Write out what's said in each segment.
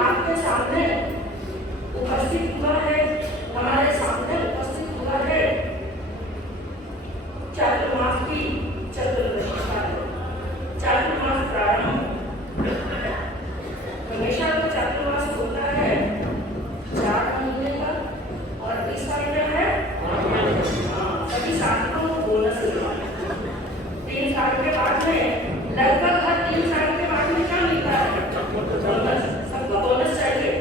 आपके सामने उपस्थित हुआ है, हमारे सामने उपस्थित हुआ है चातुर्मास की चतुर्दशी का चातुर्मास प्रारंभ। हमेशा तो चातुर्मास होता है 4 महीने का, और इस साल में है सभी साथियों को बोनस मिला। 3 साल के बाद में लगभग हर 3 साल के बाद में क्या मिलता है? बोनस। सबको बोनस चाहिए।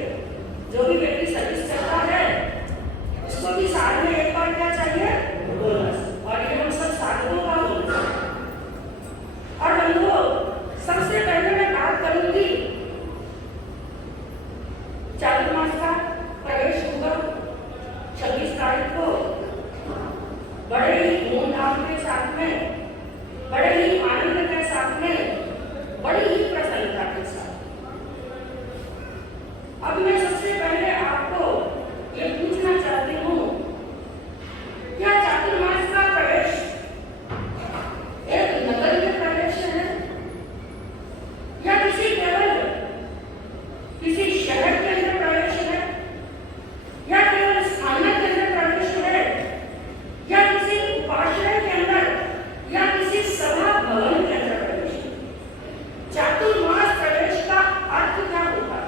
जो भी व्यक्ति सर्विस करता है उसको भी साल में एक बार क्या चाहिए? बोनस। और ये हम सब साथियों का बोनस। और बंधुओं, सबसे पहले मैं बात करूंगी चातुर्मास का प्रवेश होगा 26 तारीख को बड़े ही धूमधाम के साथ में, बड़े ही आनंद के साथ में, बड़ी ही प्रसन्नता के साथ। अब मैं सबसे पहले आपको ये पूछना चाहती हूँ, क्या चातुर्मास का प्रवेश एक नगरीय प्रवेश है या किसी शहर के अंदर प्रवेश है, या केवल स्थानक के अंदर प्रवेश है, या किसी उपाश्रय के अंदर, या किसी सभा भवन के अंदर प्रवेश है? चातुर्मास प्रवेश का अर्थ क्या होता है?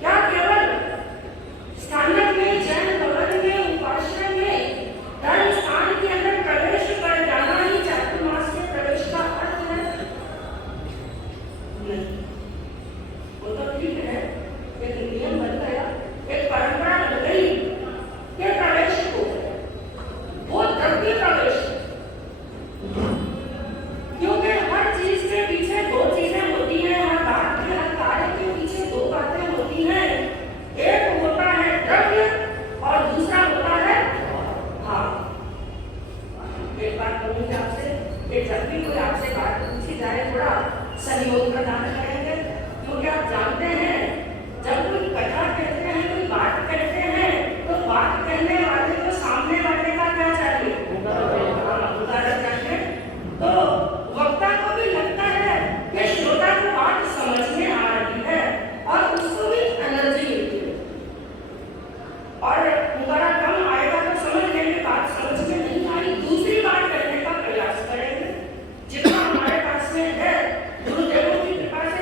क्या केवल स्थानक में, जैन भवन में, उपाश्रय में, धर्म स्थान के अंदर प्रवेश कर जाना ही चातुर्मास के प्रवेश का अर्थ है? नहीं, वो तो ठीक है, एक नियम बन गया, एक परंपरा बन गई कि प्रवेश हो गया, वो द्रव्य प्रवेश है। क्योंकि हर चीज के पीछे 2 चीजें होती हैं, हर बात के, हर कार्य के पीछे 2 बातें होती हैं। एक होता है द्रव्य और दूसरा होता है भाव। एक बात कहूँगी आपसे, कि जब भी कोई आपसे बात पूछी जाए थोड़ा सहयोग प्रदान करेंगे, क्योंकि आप जानते हैं जब कोई कथा कहते हैं, कोई बात कहते हैं, तो बात कहने वाले को सामने वाले का क्या चाहिए? उदाहरण चाहिए। तो वक्ता को भी लगता है कि श्रोता को बात समझ में आ रही है और उसको भी एनर्जी मिलती है। और मुकरा कम आएगा तो समझ लेंगे, बात समझ में नहीं आई, दूसरी बात करने का प्रयास करेंगे। जितना हमारे पास में है, गुरुदेवों की कृपा से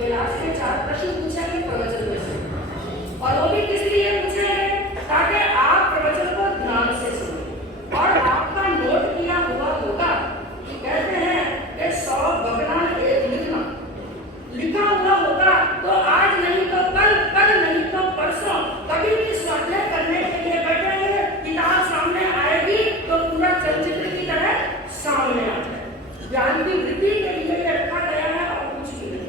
क्लास में 4 प्रश्न पूछेंगे प्रवचन में से, और वो भी किस लिए पूछेंगे, ताकि आप प्रवचन को ध्यान से सुने और आपका नोट किया हुआ होगा कि कहते हैं कि 100 बगना एक लिखना, लिखा हुआ होगा तो आज नहीं तो कल, कल नहीं तो परसों कभी भी स्वाध्याय करने के लिए बैठेंगे, किताब सामने आएगी तो पूरा चलचित्र की तरह सामने आ जाए। ज्ञान की वृद्धि के लिए रखा गया है और कुछ भी नहीं।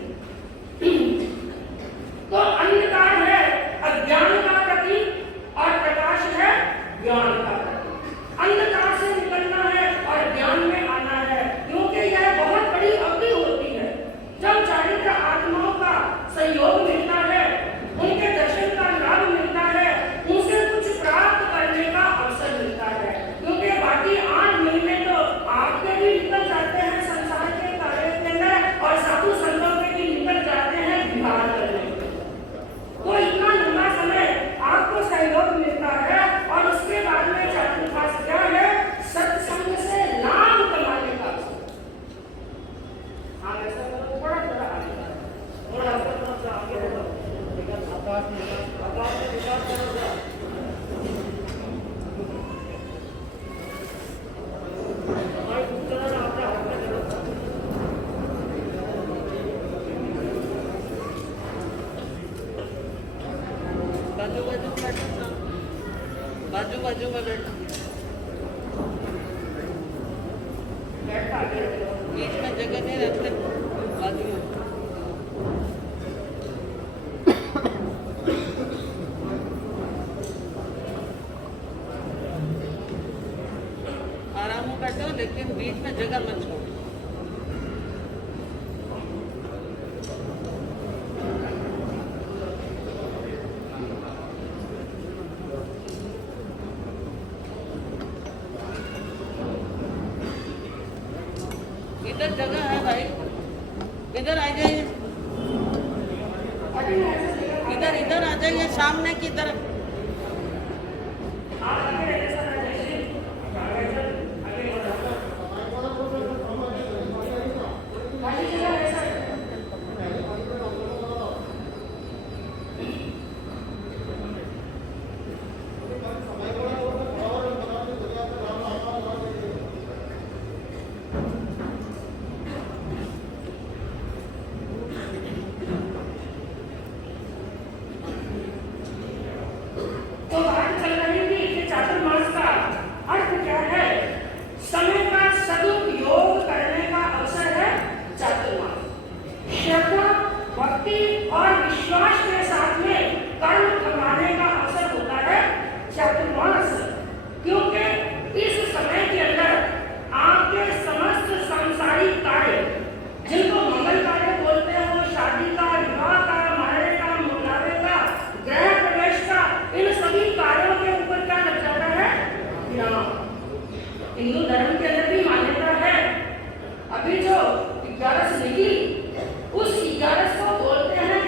तो अंधकार है अज्ञान का प्रतीक और प्रकाश है ज्ञान का प्रतीक। अंधकार से निकलना है और ज्ञान में आना है, क्योंकि यह बहुत बड़ी अवधि होती है जब चारित्र आत्माओं का सहयोग मिलता है, उनके दर्शन का लाभ मिलता है, उनसे कुछ प्राप्त करने का अवसर मिलता है, क्योंकि बाकी 8 महीने तो आपके भी निकल जाते हैं संसार के कार्य के अंदर और साधु संतों के भी निकल जाते हैं विहार करने के। तो इतना लंबा समय आपको सहयोग मिलता है और उसके बाद में चतुर्थ क्या है, सत्संग से लाभ कमाने का अवसर। आगे से थोड़ा थोड़ा आगे थोड़ा सा आगे बढ़ो, आकाश में विकास करो। बाजू में बैठो, बीच में जगह नहीं रखते, बाजू में। आराम में बैठो, लेकिन बीच में जगह मत छोड़ो। इधर जगह है भाई, इधर आ जाइए, इधर इधर आ जाइए, सामने की तरफ। तो बात चल रही थी कि चातुर्मास का अर्थ क्या है, समय का सदुपयोग करने का अवसर है चातुर्मास। श्रद्धा, भक्ति और विश्वास के साथ में कर्म करवाने का अवसर होता है चातुर्मास, क्योंकि इस समय के अंदर आपके समस्त सांसारिक कार्य, जिनको मंगल कार्य बोलते हैं, वो शादी का, विवाह का, मरने का, मुलावे का, गृह प्रवेश का, इन सभी कार्यों के ऊपर क्या लग जाता है, विराम। हिंदू धर्म के अंदर भी मान्यता है, अभी जो 11 निकली उस 11 को बोलते हैं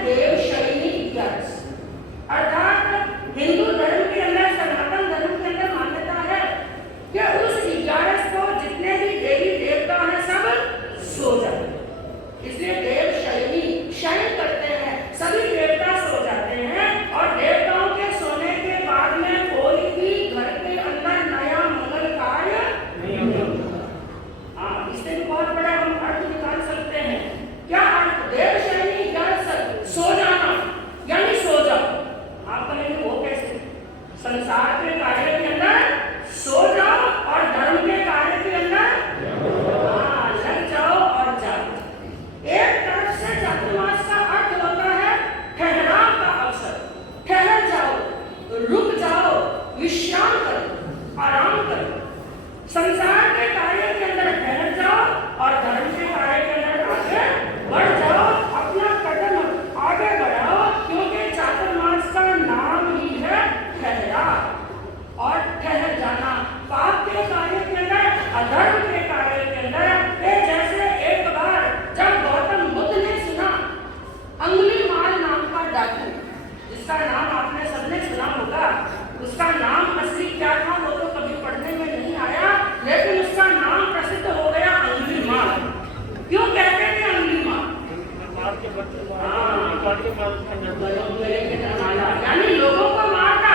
यानी लोगों को मारता,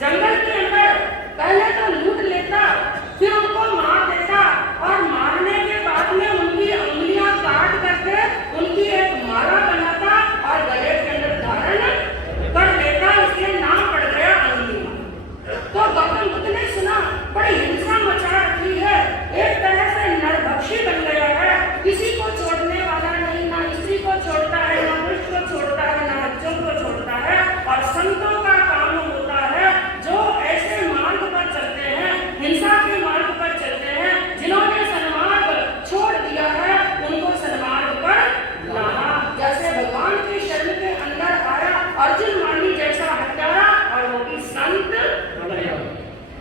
जंगल के अंदर पहले तो लूट लेता, फिर उनको मार देता और मारने के बाद में उनकी उंगलियां काट करके उनकी एक माला बनाता और गले के अंदर धारण कर लेता। इसलिए नाम पड़ गया अंगुली माला। तो गौतम बुद्ध ने सुना, बड़ी हिंसा मचा रखी है, एक तरह से नरभक्षी बन गया है, किसी को छोड़ने वाला नहीं, ना स्त्री को छोड़ता है, ना पुरुष को छोड़ता है, ना बच्चों को छोड़ता है। और संतों का काम होता है जो ऐसे मार्ग पर चलते हैं, हिंसा के मार्ग पर चलते हैं, जिन्होंने सन्मार्ग छोड़ दिया है, उनको सन्मार्ग पर लाना। जैसे भगवान की शरण के अंदर आया अर्जुन मानी जैसा हत्यारा, और वो भी संत।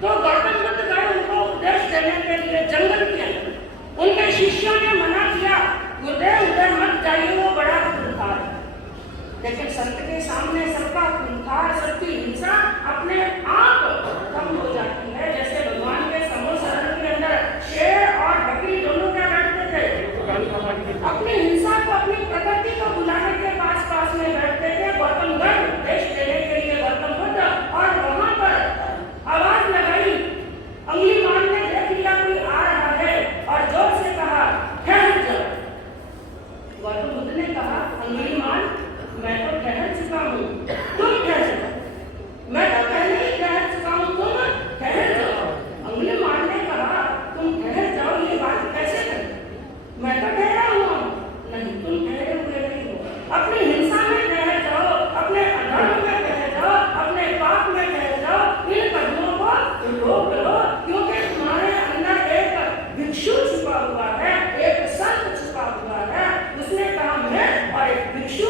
तो गौतम बुद्ध गए उनको उपदेश देने के लिए जंगल के अंदर। उनके शिष्यों ने मना किया, गुरुदेव उधर मत जाइए, वो बड़ा खूंखार है। लेकिन संत के सामने सबका खूंखार, सबकी हिंसा अपने आप कम हो जाती है। जैसे भगवान के समूह शरण के अंदर शेर और बकरी दोनों क्या बैठते थे, अपनी हिंसा को, अपनी प्रकृति को बुलाने के पास पास में बैठते थे। गौतम गए उपदेश देने के लिए गौतम बुद्ध, और वहां पर आवाज लगाई, अंगुली मारने देख लिया कोई आ रहा है और जोर से कहा, ठहर जाओ। गौतम बुद्ध ने कहा, अंगुली मान, मैं तो ठहर चुका हूँ, तुम ठहर जाओ। मैं तो पहले ही ठहर चुका हूँ, तुम ठहर जाओ। अंगुली मान ने कहा, तुम ठहर जाओ, ये बात कैसे करें? मैं तो ठहरा हुआ हूँ। नहीं, तुम ठहरे हुए नहीं हो। अपनी हिंसा में ठहर जाओ, अपने अधर्म में ठहर जाओ, अपने पाप में ठहर जाओ, इन कदमों को रोक लो, क्योंकि तुम्हारे अंदर एक भिक्षु छुपा हुआ है, एक संत छुपा हुआ है। उसने कहा मैं, और एक भिक्षु,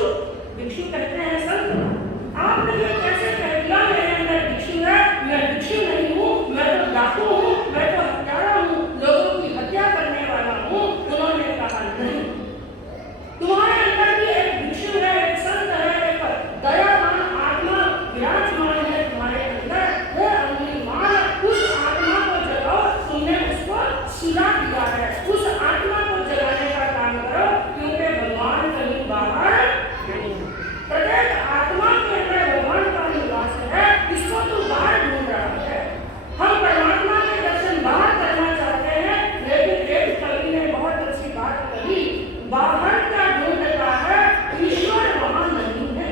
भिक्षु कहते हैं संत। आपने ये कैसे कह दिया मेरे अंदर भिक्षु है? मैं भिक्षु नहीं हूँ, मैं तो डाकू हूँ, मैं तो हत्यारा हूँ, लोगों की हत्या करने वाला हूँ। उन्होंने कहा नहीं, तुम्हारे अंदर भी एक भिक्षु है, एक संत है, एक दयावान आत्मा विराजमान है तुम्हारे अंदर। वो अंगुली मार, उस आत्मा को जगाओ। तुमने उसको सुला दिया है, उस आत्मा को जगाने का काम करो, क्योंकि भगवान कहीं बाहर नहीं। प्रत्येक आत्मा के अंदर भगवान का निवास है, इसको तू बाहर ढूंढ रहा है। हम परमात्मा के दर्शन बाहर करना चाहते हैं, लेकिन एक कवि ने बहुत अच्छी बात कही, बाहर का ढूंढता है, ईश्वर वहां नहीं है।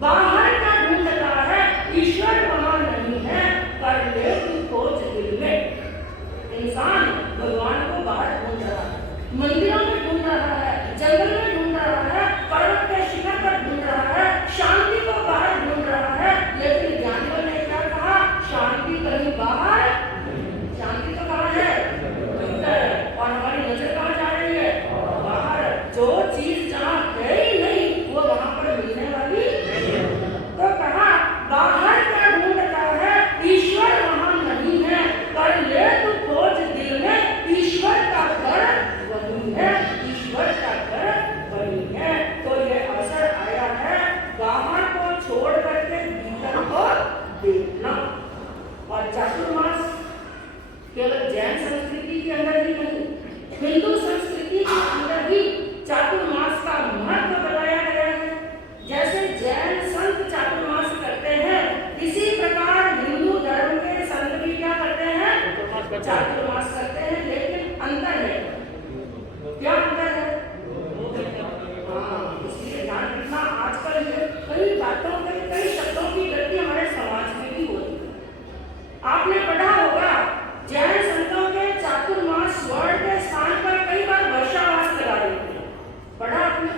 बाहर का ढूंढता है, ईश्वर वहां नहीं है, कर ले तू खोज दिल में। इंसान भगवान को बाहर ढूंढ रहा है, मंदिरों में ढूंढ रहा है, जंगल में ढूंढ रहा है, पर्वत के शिखर पर ढूंढ रहा है, शांति को बाहर ढूंढ रहा है। लेकिन ज्ञानियों ने क्या कहा? शांति कहीं बाहर, शांति तो कहाँ है? भीतर। और हमारी नजर कहाँ जा रही है? बाहर। जो चीज जहाँ है ही नहीं, वो वहां पर मिलने वाली नहीं। तो कहा बाहर का ढूंढता है, ईश्वर वहां नहीं है, कर ले तू खोज दिल में। ईश्वर का घर वही है, ईश्वर का घर वही है। तो ये अवसर आया है बाहर को छोड़ करके भीतर को देखना। और चातुर्मास केवल जैन संस्कृति के अंदर ही नहीं, हिंदू संस्कृति के अंदर भी चातुर्मास का महत्व बताया गया है। जैसे जैन संत चातुर्मास करते हैं, इसी प्रकार हिंदू धर्म के संत भी क्या करते हैं? चातुर्मास करते हैं। लेकिन अंतर है, क्या अंतर है? इसलिए ध्यान रखना, आजकल ये कई बातों में, कई शब्दों की गलती हमारे समाज में भी होती है। आपने पढ़ा होगा जैन संतों के चातुर्मास वर्ण के स्थान पर कई बार वर्षावास लगा देते हैं। पढ़ा आपने?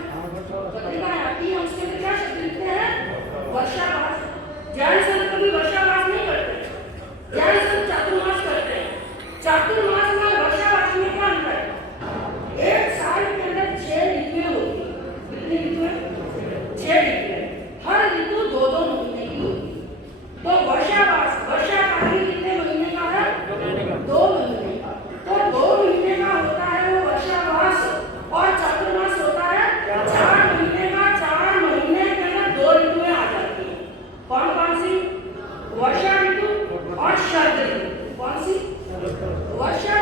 पत्रिकाएं आती है, उसके लिए क्या शब्द लिखते हैं? वर्षावास। जैन संत कभी वर्षावास नहीं करते, जैन संत चातुर्मास करते हैं। चातुर्मास में वर्षावास में क्या अंतर है? एक साल के अंदर 6 ऋतुएं होती है। कितनी ऋतुएं? 6 ऋतुएं। हर ऋतु 2-2 महीने की होती है। तो वर्षावास, वर्षा काल कितने महीने का है? 2 महीने का। तो 2 महीने का होता है वो वर्षावास, और चातुर्मास होता है 4 महीने का। 4 महीने के अंदर 2 ऋतुएं आ जाती हैं। कौन कौन सी? वर्षा ऋतु और शरद ऋतु। कौन सी? वर्षा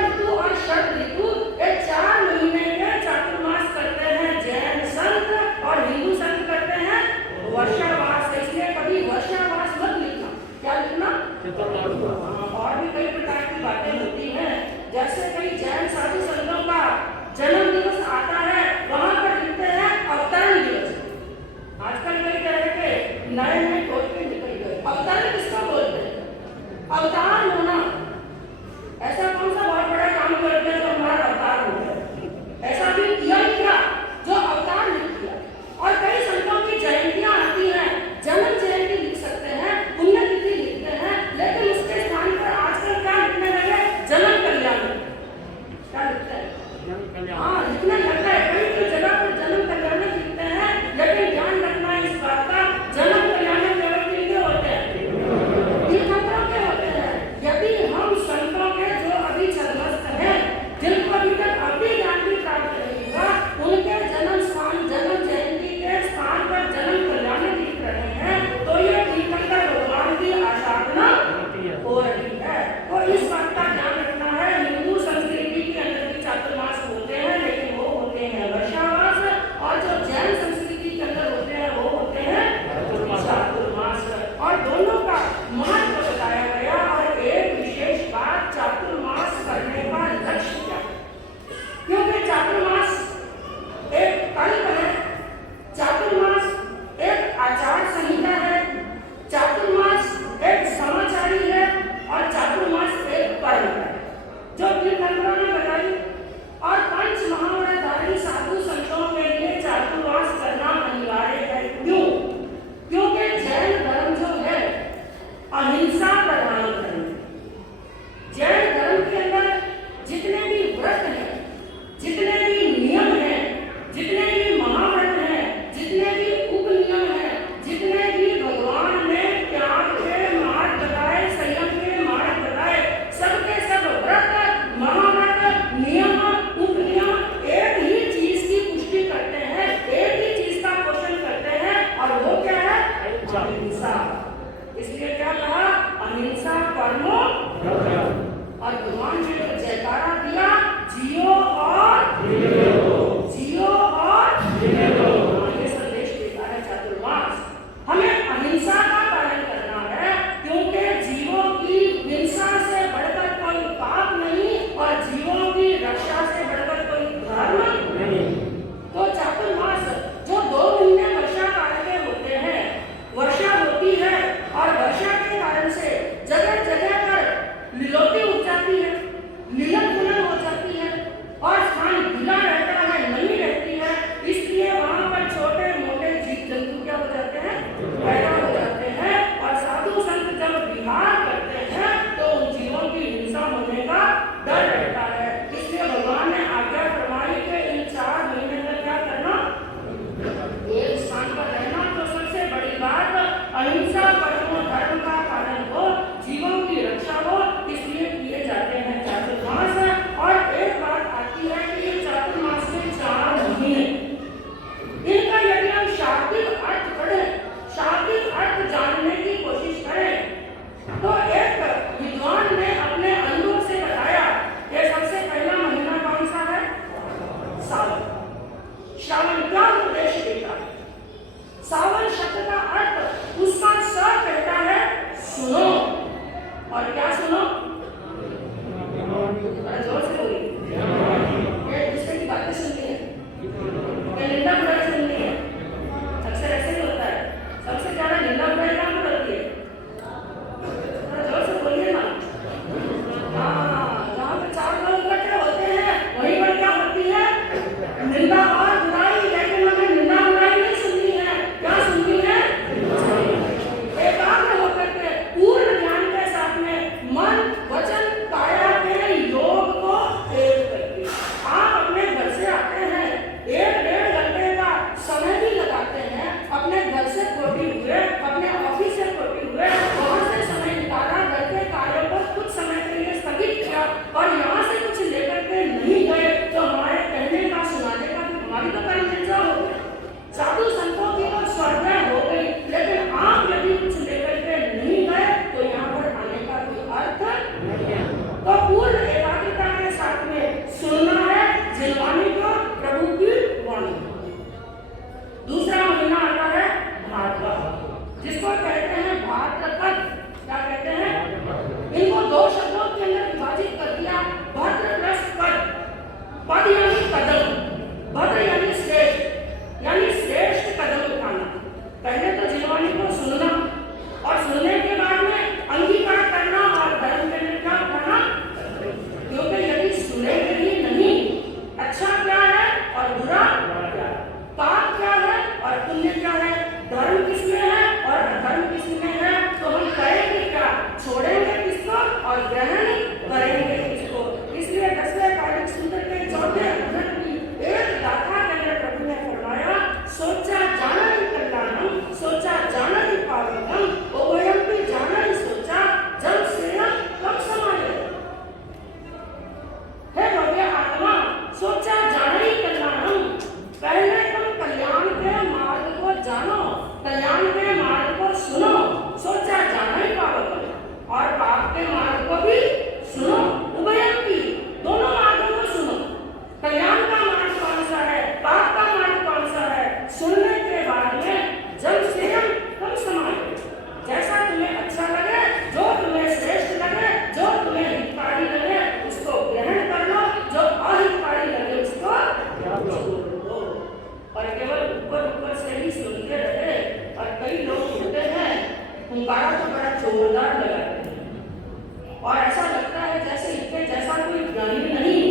हुंकारा तो बड़ा जोरदार लगाते हैं और ऐसा लगता है जैसे इनके जैसा कोई ज्ञानी नहीं।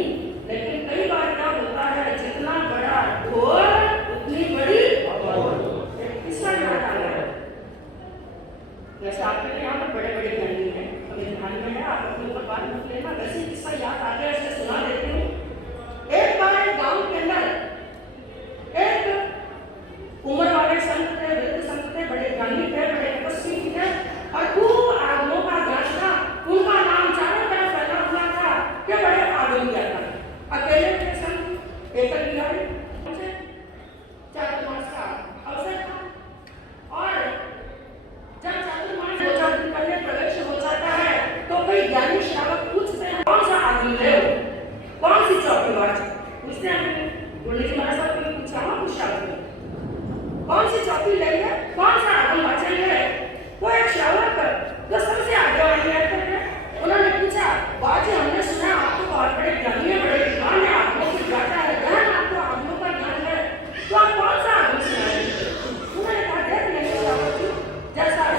लेकिन कई बार क्या होता है, जितना बड़ा ढोल उतनी बड़ी किसका ध्यान आ रहा है। वैसे आपके यहाँ पर बड़े बड़े ज्ञानी हैं, अभी ध्यान में है, आप अपने ऊपर बात मत लेना। वैसे किस्सा याद आ गया, इसलिए सुना देती हूँ। एक बार एक गांव के अंदर एक उम्र वाले संत थे, वृद्ध संत थे, बड़े ज्ञानी थे, बड़े तपस्वी थे और खूब आगमों का ज्ञान था। उनका नाम चारों तरफ फैला हुआ था कि बड़े आगमिया था। अकेले थे संत, एकल बिहारी, चातुर्मास का अवसर था और जब चातुर्मास 2-4 दिन पहले प्रवेश हो जाता है तो कोई ज्ञानी श्रावक पूछते हैं कौन सा आदमी ले हो, कौन सी चौकी बात पूछते हैं। गुरु जी महाराज साहब ने पूछा, हाँ कुछ श्रावक कौन सी चौकी लेंगे, कौन सा आगम बचेंगे। वो एक श्रावक जो सबसे आगे वाले हैं, उन्होंने पूछा, बाजी हमने सुना आपको बहुत बड़े ज्ञानी है, बड़े विद्वान है, आगमों की ज्ञाता है, ज्ञान आपको आगमों का ज्ञान है, तो आप कौन सा आगम सुनाएंगे। उन्होंने कहा, देख लेंगे श्रावक जी, जैसा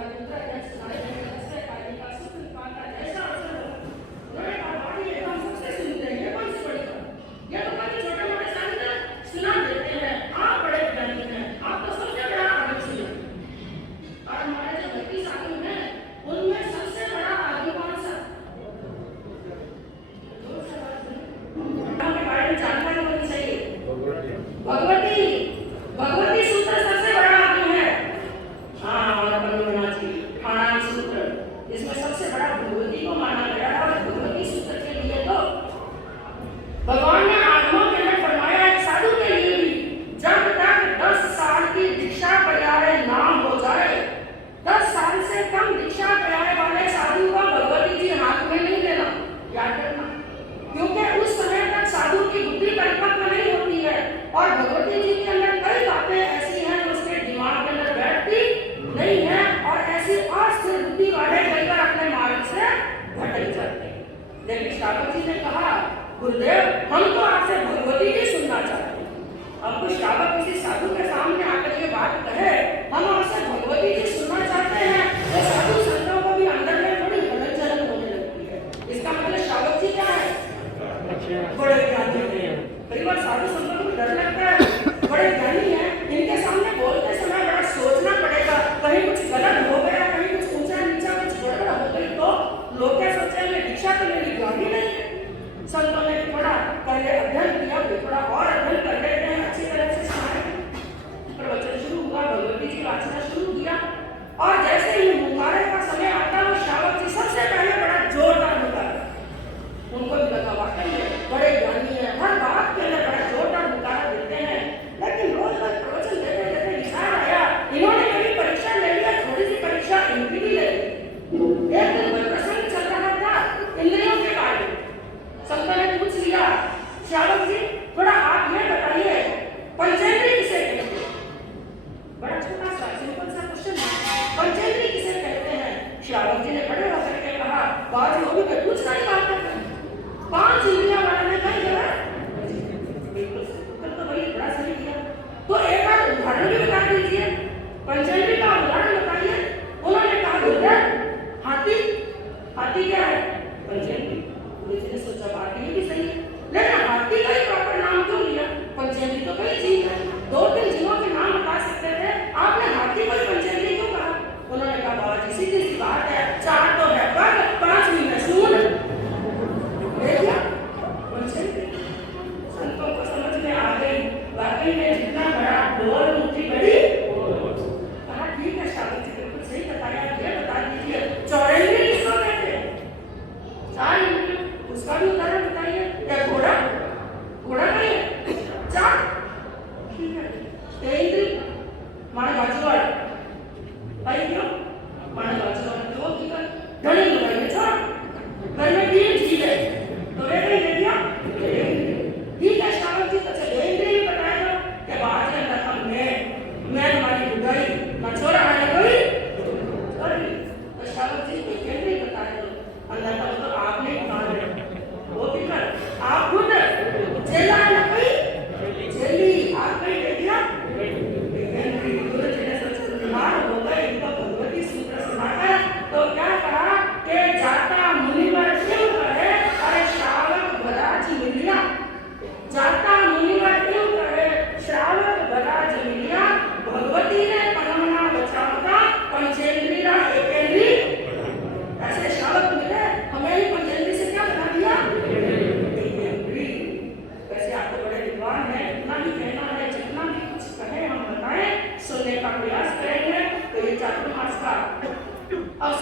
भगवती सूत्र सबसे बड़ा आगम है। हाँ, हमारा बलवनाथ जी खाना सूत्र, इसमें सबसे बड़ा भगवती को माना गया है। और भगवती सूत्र के लिए तो भगवान ने आगमों के लिए फरमाया, एक साधु के लिए भी जब तक 10 साल की दीक्षा पर्याय नाम हो जाए, 10 साल से कम दीक्षा पर्याय वाले साधु को भगवती जी हाथ में नहीं लेना, याद रखना। क्योंकि उस समय तक साधु की बुद्धि परिपक्व नहीं होती है और भगवती जी के अंदर कई बातें ऐसी हैं जो उसके दिमाग के अंदर बैठती नहीं है और ऐसी अस्थिर बुद्धि वाले लेकर अपने मार्ग से भटक जाते हैं। लेकिन श्रावक जी ने कहा, गुरुदेव हम तो आपसे भगवती जी सुनना चाहते हैं। अब कोई श्रावक किसी साधु के सामने आकर ये बात कहे, हम आपसे भगवती जी सुनना चाहते हैं, तो साधु संतों को भी अंदर में थोड़ी हलन चलन होने लगती है। इसका मतलब श्रावक जी क्या है, बड़े ज्ञानी हैं। कई बार साधु संतों को डर लगता है, बड़े ज्ञानी हैं, इनके सामने बोलते समय बड़ा सोचना पड़ेगा, कहीं कुछ गलत हो गया, कहीं कुछ ऊंचा नीचा कुछ गड़बड़ हो गई तो लोग क्या सोचेंगे, दीक्षा तो मेरी ज्ञानी नहीं है। संतों ने थोड़ा पहले अध्ययन किया, फिर थोड़ा और अध्ययन कर लेते हैं, अच्छी तरह से सुनाए। प्रवचन शुरू हुआ, भगवती जी वाचना शुरू किया और जैसे ही मुंकारे का समय आता, वो श्रावक जी सबसे पहले बड़ा जोरदार मुकारा। उनको भी लगा वाकई में बड़े ज्ञानी है, हर बात के अंदर बड़ा जोरदार मुकारा देते हैं। लेकिन रोज रोज प्रवचन देते देते विचार आया, इन्होंने कभी परीक्षा ले लिया, थोड़ी सी परीक्षा इनकी भी ले ली। एक दिन कोई प्रसंग चल रहा था इंद्रियों के बारे में, संतों ने पूछ लिया, श्रावक जी थोड़ा आप ये बताइए, पंचेंद्रिय किसे कहते हैं। बड़ा छोटा सा सिंपल सा क्वेश्चन है, पंचेंद्रिय किसे कहते हैं। श्रावक जी ने खड़े होकर के कहा, बात होगी मैं पूछना ही बात करते हैं, 5 इंद्रियां वाले ने कही जगह बिल्कुल तो भाई बड़ा सही किया। तो एक बार उदाहरण भी बता दीजिए, पंचेंद्रिय का उदाहरण बताइए। उन्होंने कहा, गुरुदेव हाथी, हाथी क्या है, पंचेंद्रिय। गुरु जी ने सोचा बात ये भी सही है, लेकिन हाथी का ही प्रॉपर नाम क्यों लिया, पंचेंद्रिय तो कई चीज है, 2-3 जीवों के नाम बता सकते थे, आपने हाथी को ही पंचेंद्रिय क्यों कहा। उन्होंने कहा, बाबा जी सीधी सी बात है, 4 तो है पर 5वीं में सूंड। संतों को समझ में आ गई, वाकई में जितना बड़ा ढोल उतनी बड़ी। कहा ठीक है श्रावक जी, बिल्कुल सही बताया, ये बता दीजिए 4 इंद्रिय किसको कहते हैं। 4 इंद्रिय, उसका भी उदाहरण बताइए।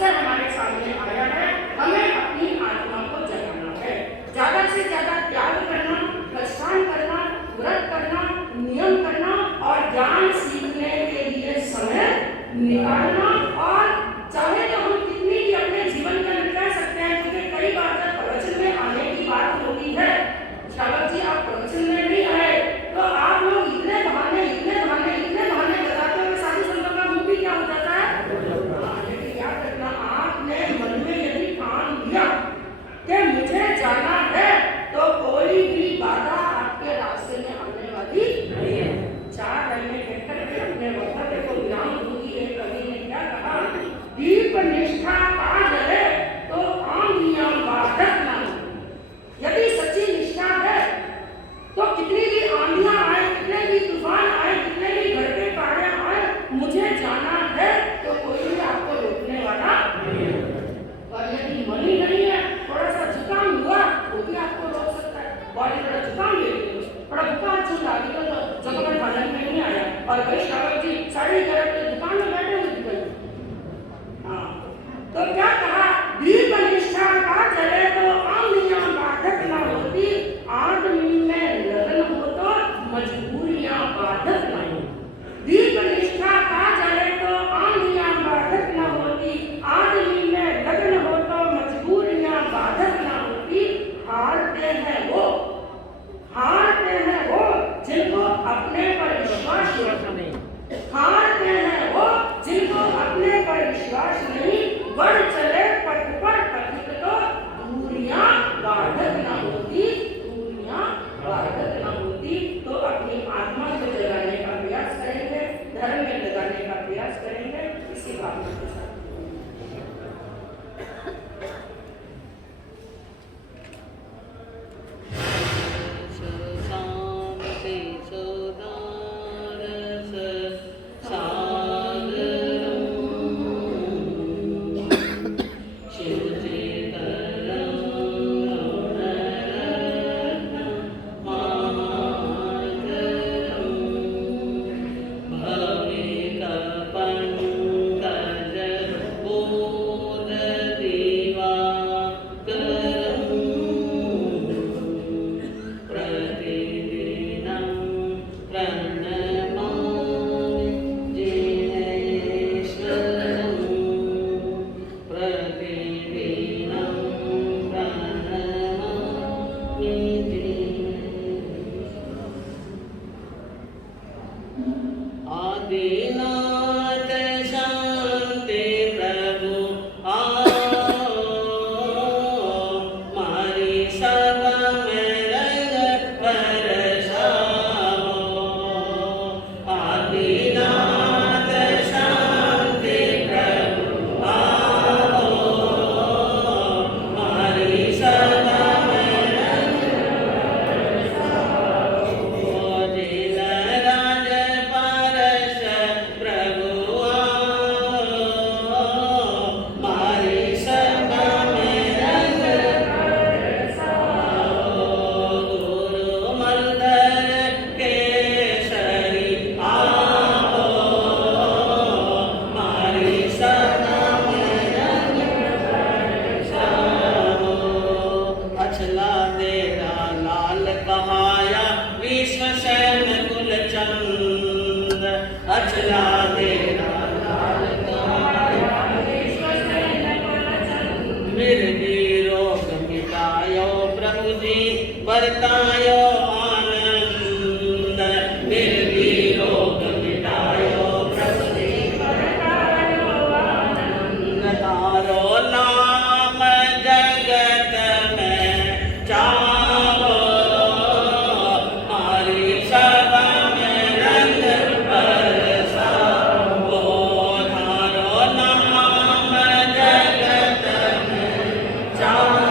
अवसर हमारे सामने आया है, हमें अपनी आत्मा को जगाना है। ज्यादा से ज्यादा त्याग करना, प्रस्थान करना, व्रत करना, नियम करना और ज्ञान सीखने के लिए समय निकालना। और चाहे तो हम कितनी भी अपने जीवन के अंदर कह सकते हैं, क्योंकि कई बार जब प्रवचन में आने की बात होती है, श्रावक जी आप प्रवचन में नहीं आए तो आप लोग इतने बहाने बताते हो, साधु संतों का मुंह भी क्या हो जाता है। लेकिन याद रखना, आपने मन में यदि ठान लिया कि मुझे जाना है, तो कोई भी बाधा आपके रास्ते में आने वाली नहीं है। 4 लाइनें कहकर के अपने वक्तव्य को विराम दूंगी। एक कवि ने क्या कहा, दीप निष्ठा पा जले तो आंधियां बाधक न हो। यदि सच्ची निष्ठा है तो कितनी भी आंधियां आए, कितने भी तूफान आए, कितने भी घर के पहाड़े आए, मुझे जाना है तो कोई भी आपको रोकने वाला नहीं है। और यदि मन ही नहीं है, थोड़ा सा जुकाम हुआ वो भी आपको रोक सकता है। बॉडी थोड़ा जुकाम ले लो, थोड़ा बुखार चल रहा है तो जगह ढालन में नहीं आया और भाई श्रावक जी साड़ी तरह के दुकान में बैठे हुए दिखाई। हाँ, तो क्या कहा, दीप निष्ठा का जले तो आंधियां बाधक न होती, आदमी में लगन हो तो मजबूरियां बाधक न हो। दीप निष्ठा का जले तो आंधियां बाधक न होती, आदमी में लगन हो तो मजबूरियां बाधक न होती। हारते हैं वो जिनको अपने पर विश्वास नहीं, हारते हैं वो जिनको अपने पर विश्वास नहीं। बढ़ चले पथ पर पथिक तो दूरियां बाधक न होती, दूरियां बाधक न होती। तो अपनी आत्मा को जगाने का प्रयास करेंगे, धर्म में लगाने का प्रयास करेंगे, इसी भावना के साथ। बरतायो आनंद, निर्वीरो मिटायो प्रभु जी बरतायो आनंद। तारो नाम जगत में चाहो, मारी सभा में रंग बरसाओ। तारो नाम जगत में चाहो,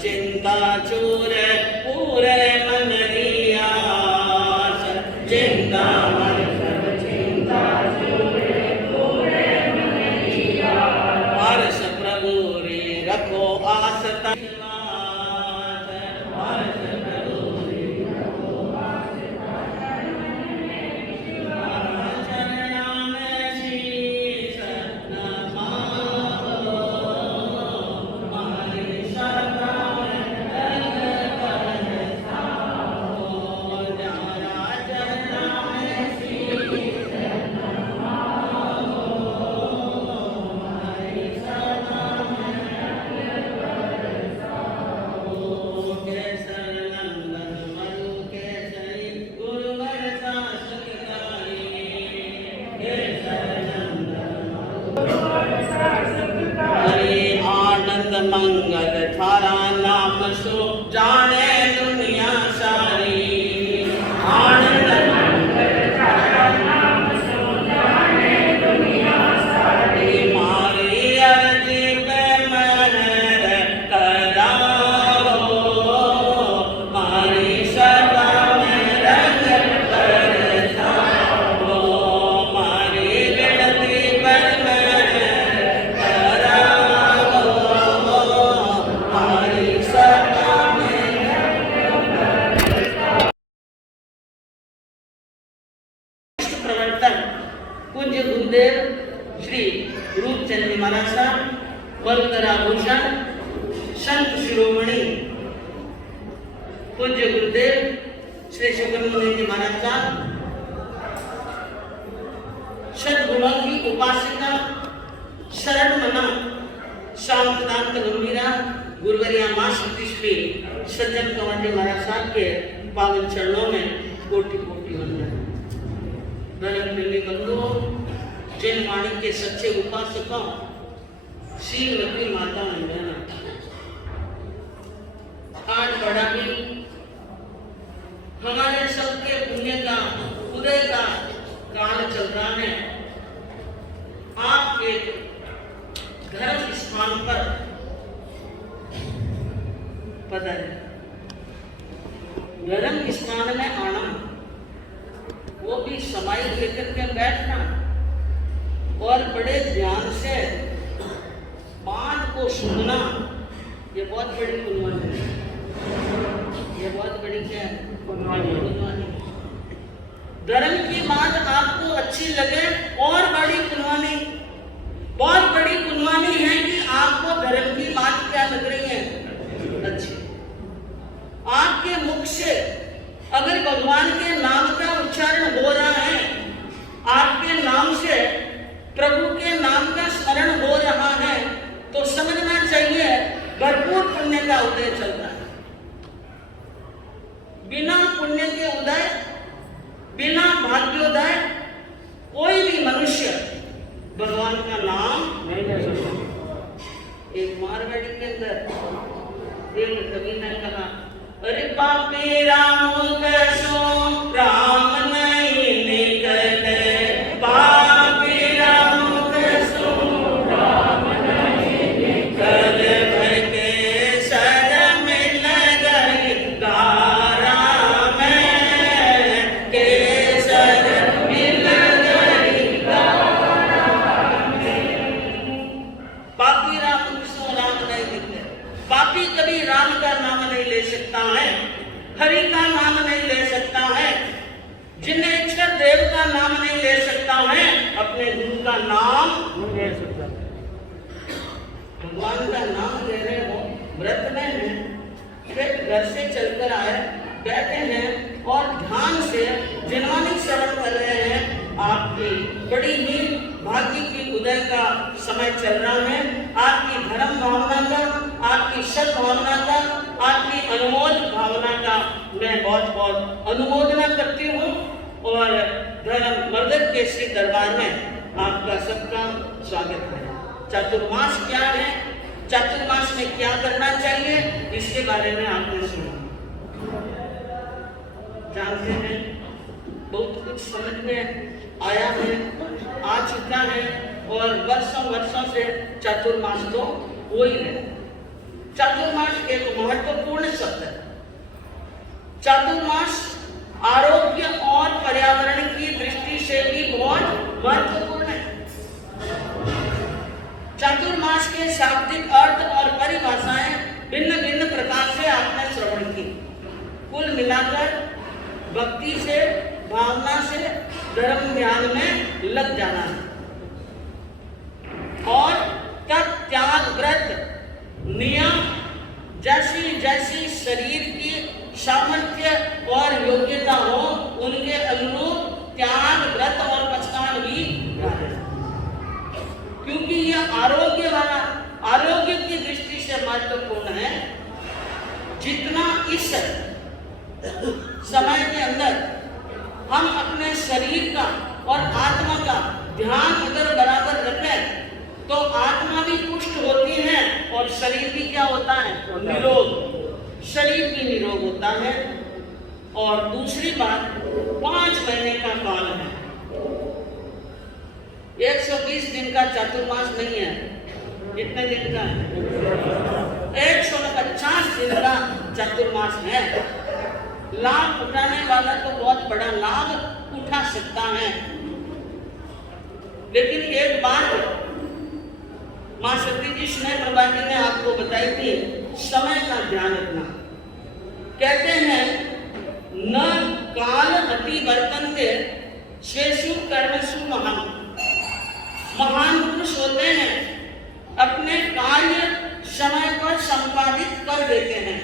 चिंता चूर पूरे मन लिया, चिंता मन सब चिंता चूर पूरे मन लिया। हर्ष प्रभु रे रखो आस तन, हर्ष प्रभु रे मंगल थारा नाम सो जाने दुनिया सारी। आनंद मंगल थारा नाम सो जाने दुनिया सारी। मारी अर्जी पे मेहर कराओ, मारी सदा में रंग बरसाओ, मारी विनती पर मेहर कराओ, मारी सदा में रंग बरसाओ। प्रवर्तन पूज्य गुरुदेव श्री रूपचंद जी महाराज साहब, वल्लराभूषण संत शिरोमणि पूज्य गुरुदेव श्री सुब्रमण्य जी महाराज साहब, सद्गुणों की उपासिका शरण मना शांतदांत गंभीरा गुरुवरिया मां श्री सज्जन कंवर जी महाराज साहब के पावन चरणों में कोटि कोटि वंदन। धर्म प्रेमी बंधुओं, जिन वाणी के सच्चे उपासकों, शीलवती माता वंदना। आज बड़ा ही हमारे सबके पुण्य का उदय का काल चल रहा है। आप एक धर्म स्थान पर पधारे। धर्म स्थान में आना, वो भी समय लेकर के बैठना और बड़े ध्यान से बात को सुनना, ये बहुत बड़ी कुर्बानी है। ये बहुत बड़ी क्या है? कुर्बानी। धर्म की बात आपको अच्छी लगे और बड़ी कुर्बानी, बहुत बड़ी कुर्बानी है कि आपको धर्म की बात क्या लग रही है? अच्छी। आपके मुख से अगर भगवान के नाम का उच्चारण हो रहा है, आपके नाम से प्रभु के नाम का स्मरण हो रहा है, तो समझना चाहिए भरपूर पुण्य का उदय चल रहा है। बिना पुण्य के उदय, बिना भाग्योदय कोई भी मनुष्य भगवान का नाम नहीं ले सकता। एक मारवाड़ी के अंदर एक कवि ने कहा, अरे पापी राम कसो राम नहीं निकले, पापी राम कसो राम नहीं निकले, भर के सर में गई गारा में, के सर मिल गई गारा में। पापी राम कसो राम नहीं निकले। पापी कभी राम का नाम नहीं ले सकता है, हरि का नाम नहीं ले सकता है, जिनेश्वर देव का नाम नहीं ले सकता है, अपने गुरु का नाम नहीं ले सकता। भगवान का नाम ले रहे हो, व्रत में हैं, फिर घर से चलकर आए, बैठे हैं और ध्यान से जिनवानी श्रवण कर रहे हैं, आपकी बड़ी ही भाग्य की उदय का समय चल रहा है। आपकी धर्म भावना का, आपकी सत भावना का, आपकी अनुमोद भावना का मैं बहुत बहुत अनुमोदना करती हूँ और धर्म वर्धक के श्री दरबार में आपका सबका स्वागत है। चातुर्मास क्या है, चातुर्मास में क्या करना चाहिए, इसके बारे में आपने सुना, जानते हैं, बहुत कुछ समझ में आया है, आ चुका है और वर्षों वर्षों से चातुर्मास तो हो ही रहे। चातुर्मास एक महत्वपूर्ण शब्द है। चातुर्मास आरोग्य और पर्यावरण की दृष्टि से भी बहुत महत्वपूर्ण है। चातुर्मास के शाब्दिक अर्थ और परिभाषाएं भिन्न भिन्न प्रकार से आपने श्रवण की। कुल मिलाकर भक्ति से, भावना से धर्म ध्यान में लग जाना है और तब त्याग व्रत नियम जैसी जैसी शरीर की सामर्थ्य और योग्यता हो, उनके अनुरूप त्याग व्रत और पचकान भी करें, क्योंकि यह आरोग्य की दृष्टि से महत्वपूर्ण है। जितना इस समय के अंदर हम अपने शरीर का और आत्मा का ध्यान अगर बराबर रखें तो आत्मा भी पुष्ट होती है और शरीर भी क्या होता है? निरोग। शरीर भी निरोग होता है। और दूसरी बात, 5 महीने का काल है, 120 दिन का चातुर्मास नहीं है। कितने दिन का है? 150 दिन का चातुर्मास है। लाभ उठाने वाला तो बहुत बड़ा लाभ उठा सकता है, लेकिन एक बात मां शक्ति जी स्नेह प्रभा जी ने आपको बताई थी, समय का ध्यान रखना। कहते हैं न काल अति वर्तन्ते स्वेषु कर्मसु महान। महान पुरुष होते हैं, अपने कार्य समय पर संपादित कर देते हैं।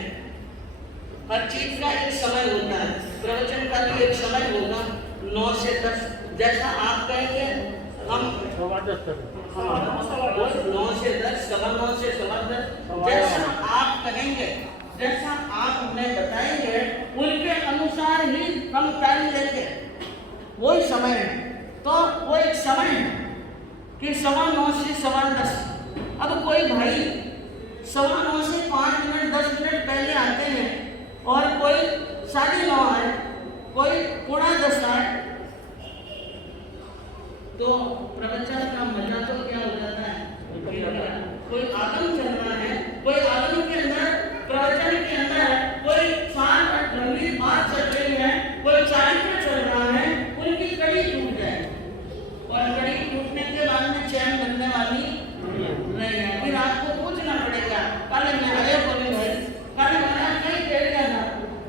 हर चीज का एक समय होता है, प्रवचन का भी एक समय होगा, 9 से 10। जैसा आप कहेंगे हम 9 से 10, 9:15 से 10, जैसा आप कहेंगे, जैसा आप हमें बताएंगे, उनके अनुसार ही हम टाइम लेंगे। वही समय है, तो वो एक समय है कि 9:15 से 10:15। अब कोई भाई 9:15 से 5 मिनट 10 मिनट पहले आते हैं और कोई 9:30 आए, कोई 9:45 आए, तो प्रवचन का मजा तो क्या हो जाता है? कोई आगम चल रहा है, कोई आगम के अंदर, प्रवचन के अंदर कोई 4 गंभीर बात चल रही है, कोई चारित्र चल रहा है, उनकी कड़ी टूट जाए। और कड़ी टूटने के बाद में चैन बनने वाली नहीं है। फिर आपको पूछना पड़ेगा, कल मैं आया को नहीं भाई, कल मैंने कहीं देर गया था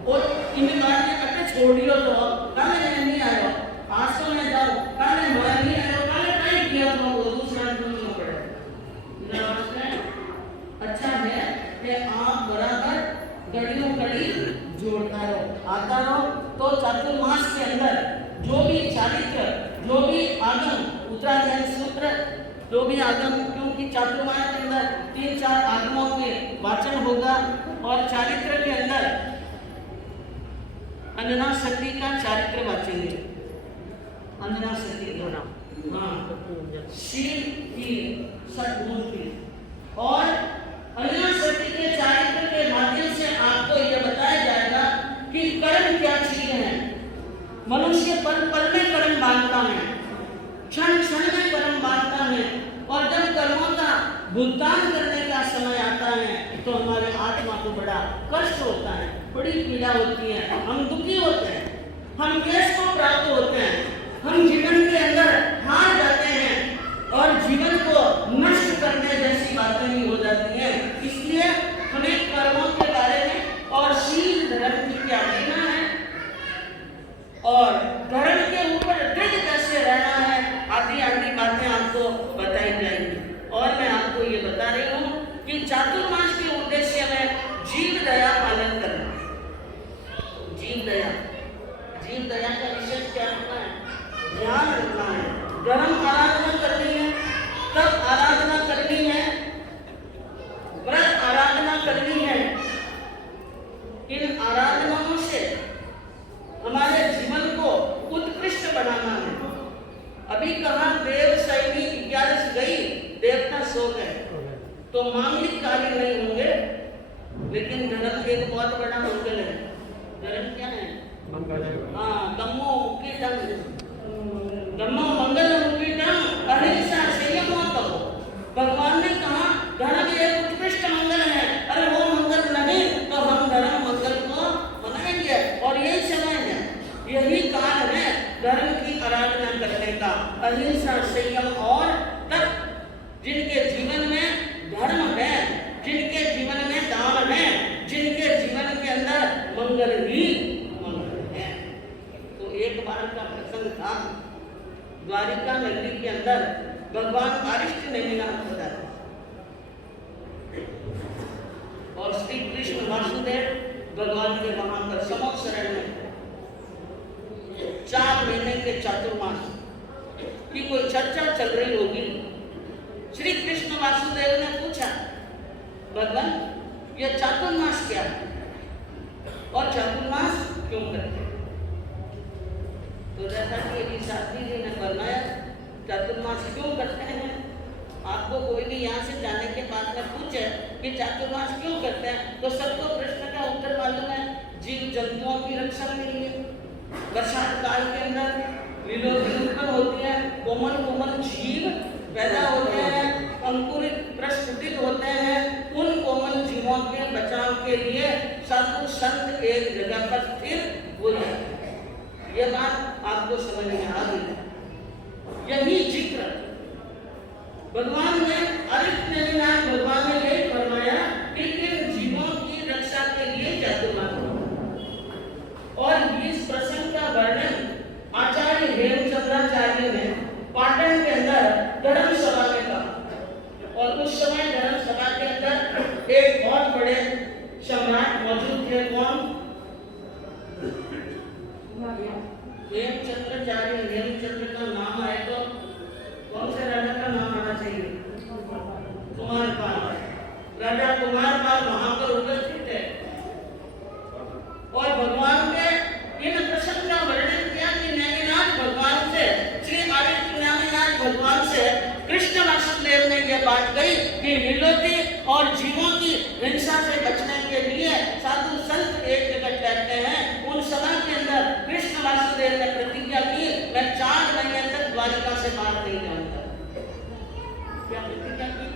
और इन बात ने कटे छोड़ दियो, तो कल मैं नहीं आया, आज तो मैं जाऊँ, कल मैं नहीं आया, कल कहीं किया तो वो दूसरा पूछना पड़ेगा। अच्छा है कि आप बराबर कड़ियों कड़ी जोड़ता रहो, आता रहो। तो चातुर्मास के अंदर जो भी चारित्र, जो भी आगम, उत्तराध्याय सूत्र, जो भी आगम, क्योंकि चातुर्मास के अंदर 3-4 आगमों के वाचन होगा, और चारित्र के अंदर अंजना शक्ति का चारित्र वाचेंगे। अंजना शक्ति का नाम, हाँ, शिव की सद्गुण की, और अंजना शक्ति के चारित्र के माध्यम से आपको यह बताया जाएगा कि कर्म क्या चीज है। मनुष्य पल पल में कर्म बांधता है, क्षण क्षण में कर्म बांधता है, और जब कर्मों का भुगतान करने का समय आता है तो हमारे आत्मा को बड़ा कष्ट होता है, बड़ी पीड़ा होती है, हम दुखी होते हैं, हम क्लेश को प्राप्त होते हैं, हम जीवन के अंदर हार जाते हैं और जीवन को नष्ट करने जैसी बातें भी हो जाती हैं। इसलिए हमें कर्मों के बारे में और शील धर्म की क्या लेना है, और धर्म के ऊपर दृढ़ कैसे रहना है, आदि आदि बातें आपको बताई जाएंगी। और मैं आपको ये बता रही हूँ कि चातुर्मास के उद्देश्य में जीव दया पालन करना। जीव दया, जीव दया का विशेष क्या रखना है? ध्यान रखना है। धर्म आराधना करनी है, तब आराधना करनी है, व्रत आराधना करनी है। इन आराधनाओं से हमारे जीवन को उत्कृष्ट बनाना है। अभी कहा देव सैनी 11 गई, देवता सो गए, तो मांगलिक कार्य नहीं होंगे, लेकिन धर्म एक बहुत बड़ा मंगल है। धर्म क्या है? हाँ, दम्मो कीटम, दम्मो मंगल कीटम, अहिंसा संयम कहो। भगवान ने कहा धर्म एक उत्कृष्ट मंगल है। अरे वो मंगल नहीं तो हम धर्म मंगल को मनाएंगे, और यही समय है, यही काल है धर्म की आराधना करने का। अहिंसा संयम और तप, जिनके जीवन में धर्म है, जिनके जीवन में दान है, जिनके जीवन के अंदर मंगल ही मंगल है। तो एक बार का प्रसंग था, द्वारिका नगरी के अंदर भगवान अरिष्ट नैमिनाथ होता है, और श्री कृष्ण वासुदेव भगवान के वहां पर समोक शरण में 4 महीने के चातुर्मास की कोई चर्चा चल रही होगी। श्री कृष्ण वासुदेव ने पूछा, भगवान ये चातुर्मास क्या है और चातुर्मास क्यों करते हैं? तो जैसा कि अभी शास्त्री जी ने फरमाया, चातुर्मास क्यों करते हैं? आपको कोई भी यहाँ से जाने के बाद में पूछे कि चातुर्मास क्यों करते हैं, तो सबको प्रश्न का उत्तर मालूम है, जीव जंतुओं की रक्षा के लिए। बरसात काल के अंदर विलोपी उत्पन्न होती है, कोमल कोमल जीव पैदा होते हैं, अंकुरित प्रस्फुटित होते हैं। उन कोमल जीवों के बचाव के लिए साधु संत एक जगह पर स्थिर हो जाते हैं। ये बात आपको समझ में आ गई। यही जिक्र भगवान ने अरिष्टनेमिनाथ भगवान ने यही फरमाया कि इन जीवों की रक्षा के लिए चातुर्मास। और इस प्रसंग का वर्णन आचार्य हेमचंद्राचार्य ने पाटन के अंदर धर्म सभा में कहा। और उस समय धर्म सभा के अंदर एक बहुत बड़े सम्राट मौजूद थे। कौन? हेमचंद्राचार्य। हेमचंद्र का नाम है तो कौन से राजा का नाम आना चाहिए? कुमारपाल। राजा कुमारपाल वहां पर उपस्थित है और भगवान के इन प्रसंग का वर्णन किया कि नेमिनाथ भगवान से, श्री आदित्य नेमिनाथ भगवान से कृष्ण वासुदेव ने यह बात कही कि विलोपी और जीवों की हिंसा से बचने के लिए साधु संत एक जगह बैठते हैं। उन समय के अंदर कृष्ण वासुदेव ने प्रतिज्ञा की, मैं 4 महीने तक द्वारिका से बाहर नहीं जाऊंगा। क्या प्रतिज्ञा की?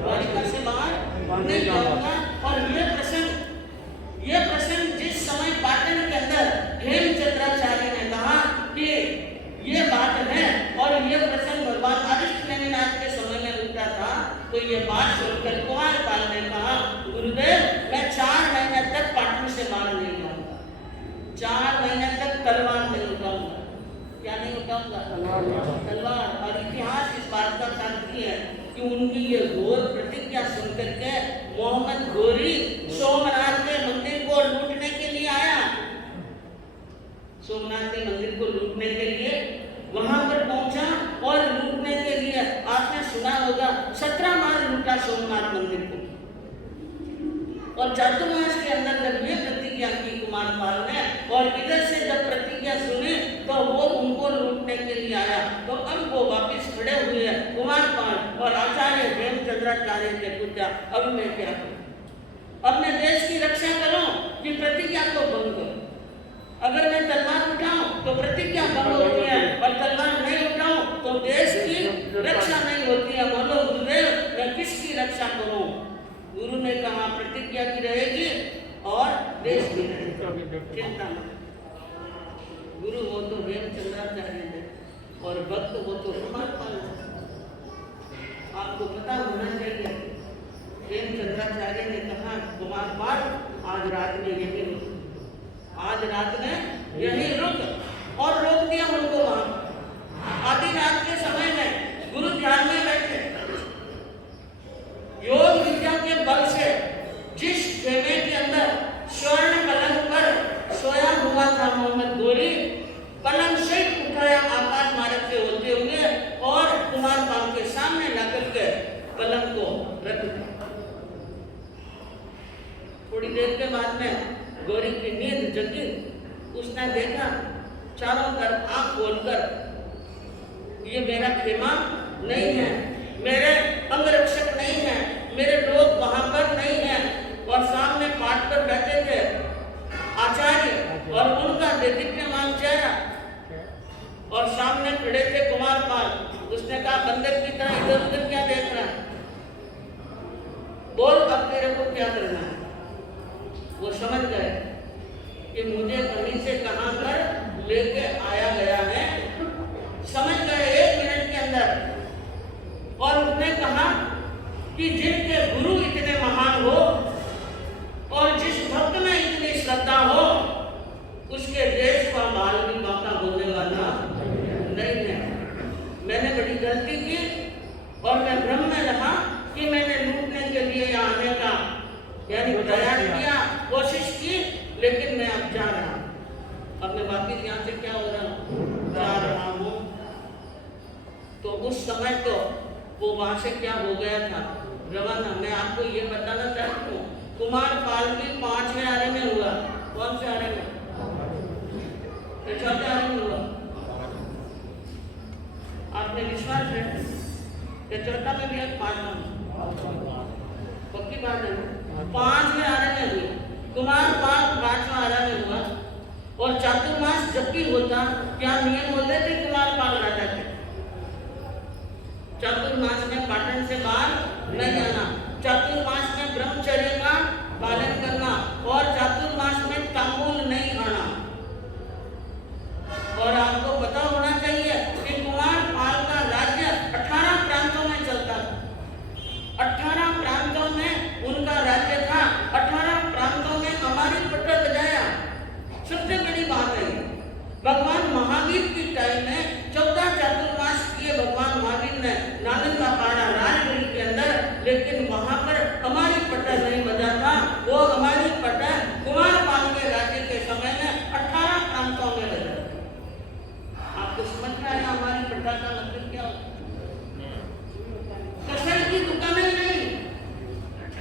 द्वारिका से बाहर नहीं जाऊंगा। और ये प्रसंग जिस समय पाटन के अंदर हेमचंद्राचार्य ने कहा कि ये बात है और ये प्रसंग भगवान अरिष्टनेमिनाथ के समय में उठा था, तो ये बात सुनकर कुमारपाल ने कहा, गुरुदेव मैं 4 महीने तक पाटन से बाहर नहीं जाऊंगा, 4 महीने तक तलवार नहीं उठाऊंगा। क्या नहीं उठाऊंगा? तलवार। और इतिहास इस बात का साक्षी है कि उनकी ये घोर प्रतिज्ञा सुनकर के मोहम्मद घोरी सोमनाथ के मंदिर को लूटने के लिए आया। सोमनाथ के मंदिर को लूटने के लिए वहां पर पहुंचा और लूटने के लिए आपने सुना होगा 17 बार लूटा सोमनाथ मंदिर को। और चातुर्मास के अंदर जब ये प्रतिज्ञा की कुमारपाल ने और इधर से जब प्रतिज्ञा सुनी तो वो उनको लूटने के लिए आया। तो अब वो वापिस खड़े हुए हैं कुमारपाल और आचार्य हेमचंद्राचार्य ने पूछा, अब मैं क्या करूं? अपने देश की रक्षा करो कि प्रतिज्ञा को भंग करो? अगर मैं तलवार उठाऊं तो प्रतिज्ञा भंग होती है और तलवार नहीं उठाऊं तो देश की रक्षा नहीं होती है। बोलो गुरुदेव मैं किसकी रक्षा करूं? गुरु ने कहा प्रतिज्ञा की रहेगी और देश की रहेगी, चिंता मत। गुरु वो तो हेमचंद्राचार्य है और भक्त वो तो कुमारपाल है। आपको पता होना चाहिए हेमचंद्राचार्य ने कहा कुमारपाल आज रात में यही रुक, आज रात में यही रुक। और रोक दिया उनको वहां। आधी रात के समय में गुरु ध्यान में बैठे, योग विद्या के बल से जिस खेमे के अंदर स्वर्ण पलंग पर सोया हुआ था मोहम्मद घोरी, पलंग से उठाया आकाश मार्ग से होते हुए और कुमारपाल के सामने लाकर के पलंग को रख दिया। थोड़ी देर के बाद में गौरी की नींद जगी। उसने देखा चारों तरफ आंख खोलकर ये मेरा खेमा नहीं है, मेरे अंगरक्षक नहीं है, मेरे लोग वहां पर नहीं है। और सामने पाठ पर बैठे थे आचार्य और उनका दीप्यमान चेहरा और सामने खड़े थे कुमारपाल। उसने कहा बंदर की तरह इधर उधर क्या देख रहा है, बोल अब तेरे को क्या करना है? वो समझ गए कि मुझे कहीं से कहां पर लेके आया गया है, समझ गए 1 मिनट के अंदर। और उसने कहा कि जिनके गुरु इतने महान हो और जिस भक्त में इतनी श्रद्धा हो उसके देश का माल भी बाका होने वाला नहीं है। मैंने बड़ी गलती की और मैं भ्रम में रहा कि मैंने लूटने के लिए यहाँ आने का यानी तैयार किया, कोशिश की, लेकिन मैं अब जा रहा हूँ। अब मैं वापिस यहाँ से क्या हो रहा हूँ? जा रहा हूँ। तो उस समय तो वो वहां से क्या हो गया था रवाना। मैं आपको ये बताना चाहती हूँ कुमारपाल भी 5वें आरे में हुआ। कौन से आरे में? चौथे आरे में हुआ। आपने विश्वास है? या चौथा में भी है, 5वां में? पक्की बात है ना? 5वें आरे में हुई, कुमार पाल 5वां आरा में हुआ। और चातुर्मास जब भी होता, क्या नियम होते थे कुमार पाल राजा के? चातुर्मास में पाटन से बाहर नहीं आना, चातुर्मास में ब्रह्मचर्य का पालन करना, और चातुर्मास में तांबूल नहीं खाना। और आपको पता होना चाहिए कि कुमार पाल का राज्य 18 प्रांतों में चलता था। 18 प्रांतों में उनका राज्य था। 18 प्रांतों में हमारी पट्टा बजाया। सबसे बड़ी बात है, भगवान महावीर की टाइम में 14 चातुर्मास किए भगवान महावीर ने नालंदा पाड़ा राजगढ़ी के अंदर, लेकिन वहां पर हमारी पट्टा नहीं बजा था। वो हमारी पट्टा कुमार पाल के राज्य के समय में 18 प्रांतों में बजा। आपको समझ में आया हमारी पट्टा का मतलब क्या होता? कसाई की दुकानें नहीं,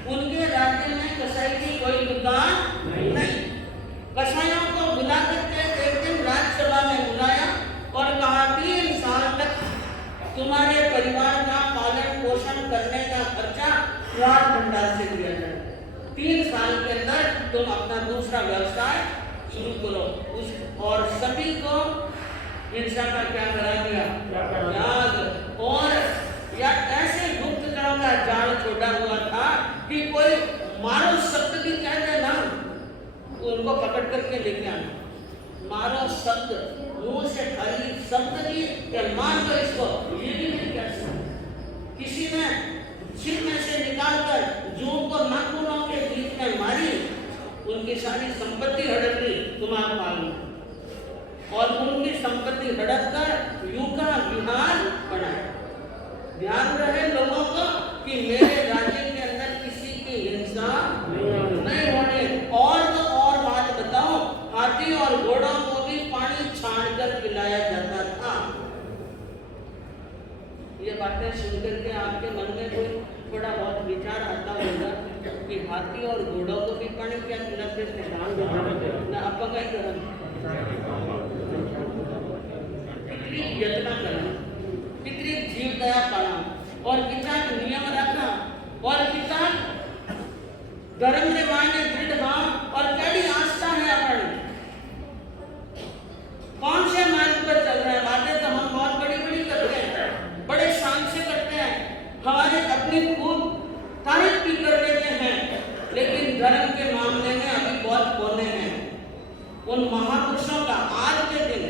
उनके राज्य में कसाई की कोई दुकान नहीं। कसाईयों को बुला करके एक दिन राज्यसभा में बुलाया और कहा 3 साल तक तुम्हारे परिवार का पालन पोषण करने का खर्चा राज भंडार से दिया जाए। 3 साल के अंदर तुम अपना दूसरा व्यवसाय शुरू करो। और सभी को हिंसा का क्या करा दिया? याद। और या ऐसे गुप्त करों का जाल छोड़ा हुआ था कि कोई मारो शब्द भी कह देना, उनको पकड़ करके लेके आना। मारो शब्द, मुंह से खाली शब्द भी या मार दो इसको, ये भी नहीं कह सकते। किसी ने सिर में से निकालकर जूं को नाखूनों के बीच में मारी, उनकी सारी संपत्ति हड़प ली कुमार पाल ने, और उनकी संपत्ति हड़प कर यूं का विहार बनाया। ध्यान रहे लोगों को कि मेरे राज्य के अंदर किसी की हिंसा नहीं होने। और तो और बात बताओ, हाथी और घोड़ों को भी पानी छानकर पिलाया जाता था। ये बातें सुनकर के आपके मन में कोई थोड़ा बहुत विचार आता होगा कि हाथी और घोड़ों को भी पानी क्या पिलाते थे? ना अपंग कितनी यत्न करना, कितनी जीव दया पाना, और कितना नियम रखा, और कितना धर्म से मायने दृढ़ भाव और कड़ी आस्था है अपन। कौन से मार्ग पर चल रहे हैं? बातें तो हम बहुत बड़ी बड़ी करते हैं, बड़े शान से करते हैं, हमारे अपनी खूब तारीफ भी कर लेते हैं, लेकिन धर्म के मामले में अभी बहुत कोने हैं। उन महापुरुषों का आज के दिन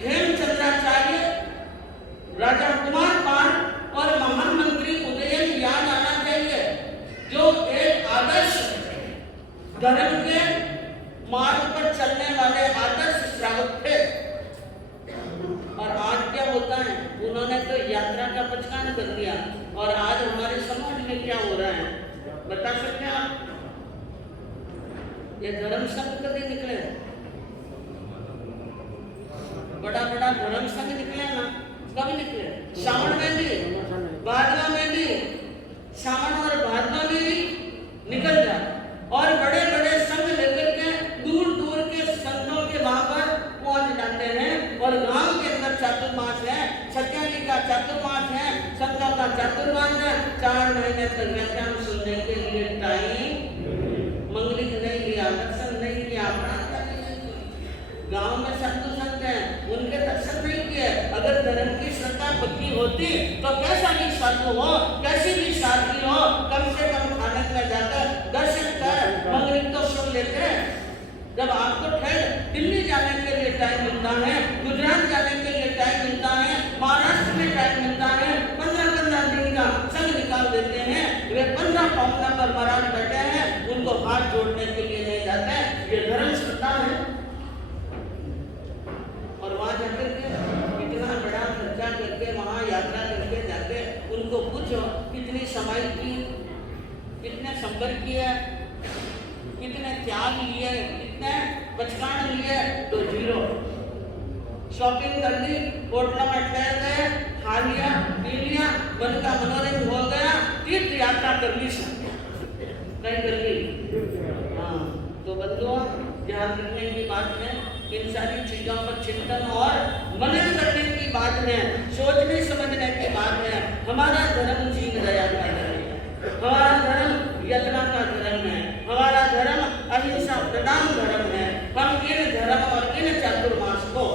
हेमचंद्राचार्य, राजा कुमार पाल और महान मंत्री उदयन याद आना चाहिए, जो एक आदर्श धर्म के मार्ग पर चलने वाले आदर्श श्रावक थे। और आज क्या होता है? उन्होंने तो यात्रा का प्रचार कर दिया, और आज हमारे समाज में क्या हो रहा है बता सकते हैं आप? ये धर्म संघ कभी निकले, बड़ा बड़ा धर्म संघ निकले ना, कभी निकले? श्रावण में भी, भादवा में भी, श्रावण और भादवा में भी निकल जाए, और बड़े बड़े संघ लेकर के दूर दूर के संतों के वहां पर पहुंच जाते हैं। और गांव के अंदर चातुर्मास है, सत्यानी का चातुर्मास है, संतों का चातुर्मास है। 4 महीने तक व्याख्यान सुनने के लिए टाइम मंगलिक नहीं लिया, दर्शन नहीं किया, प्रार्थना नहीं की। गांव में साधु संत हैं, उनके दर्शन नहीं किए। अगर धर्म की श्रद्धा पक्की होती तो कैसा भी साधु हो, कैसी भी साधु हो, कम से कम खाने में जाकर दर्शन कर मंगलिक तो सुन लेते। जब आपको दिल्ली जाने के लिए टाइम मिलता है, गुजरात जाने के लिए टाइम मिलता है, महाराष्ट्र में टाइम मिलता है, 15-15 दिन का संघ निकाल देते हैं। वे 15 पावना पर महाराज बैठे हैं, उनको हाथ जोड़ने के लिए नहीं जाते। ये धर्म श्रद्धा है। और वहां जाकर के इतना बड़ा खर्चा करके वहां यात्रा करके जाके उनको पूछो कितनी समय की, कितने संपर्क किए, कितने त्याग लिए, कितने बचकान लिए, तो 0। शॉपिंग कर ली, होटलों में ठहर गए, खा लिया, पी लिया, मन का मनोरंजन हो गया, तीर्थ यात्रा कर ली, नहीं कर ली। हाँ, तो बंधुओं ध्यान रखने की बात है। इन सारी चीजों पर चिंतन और मनन करने की बात है, सोचने समझने की बात है। हमारा धर्म जीव दया का धर्म है, हमारा धर्म यत्न का धर्म है, हमारा धर्म अहिंसा प्रदान धर्म है। हम इन धर्म और इन चातुर्मास को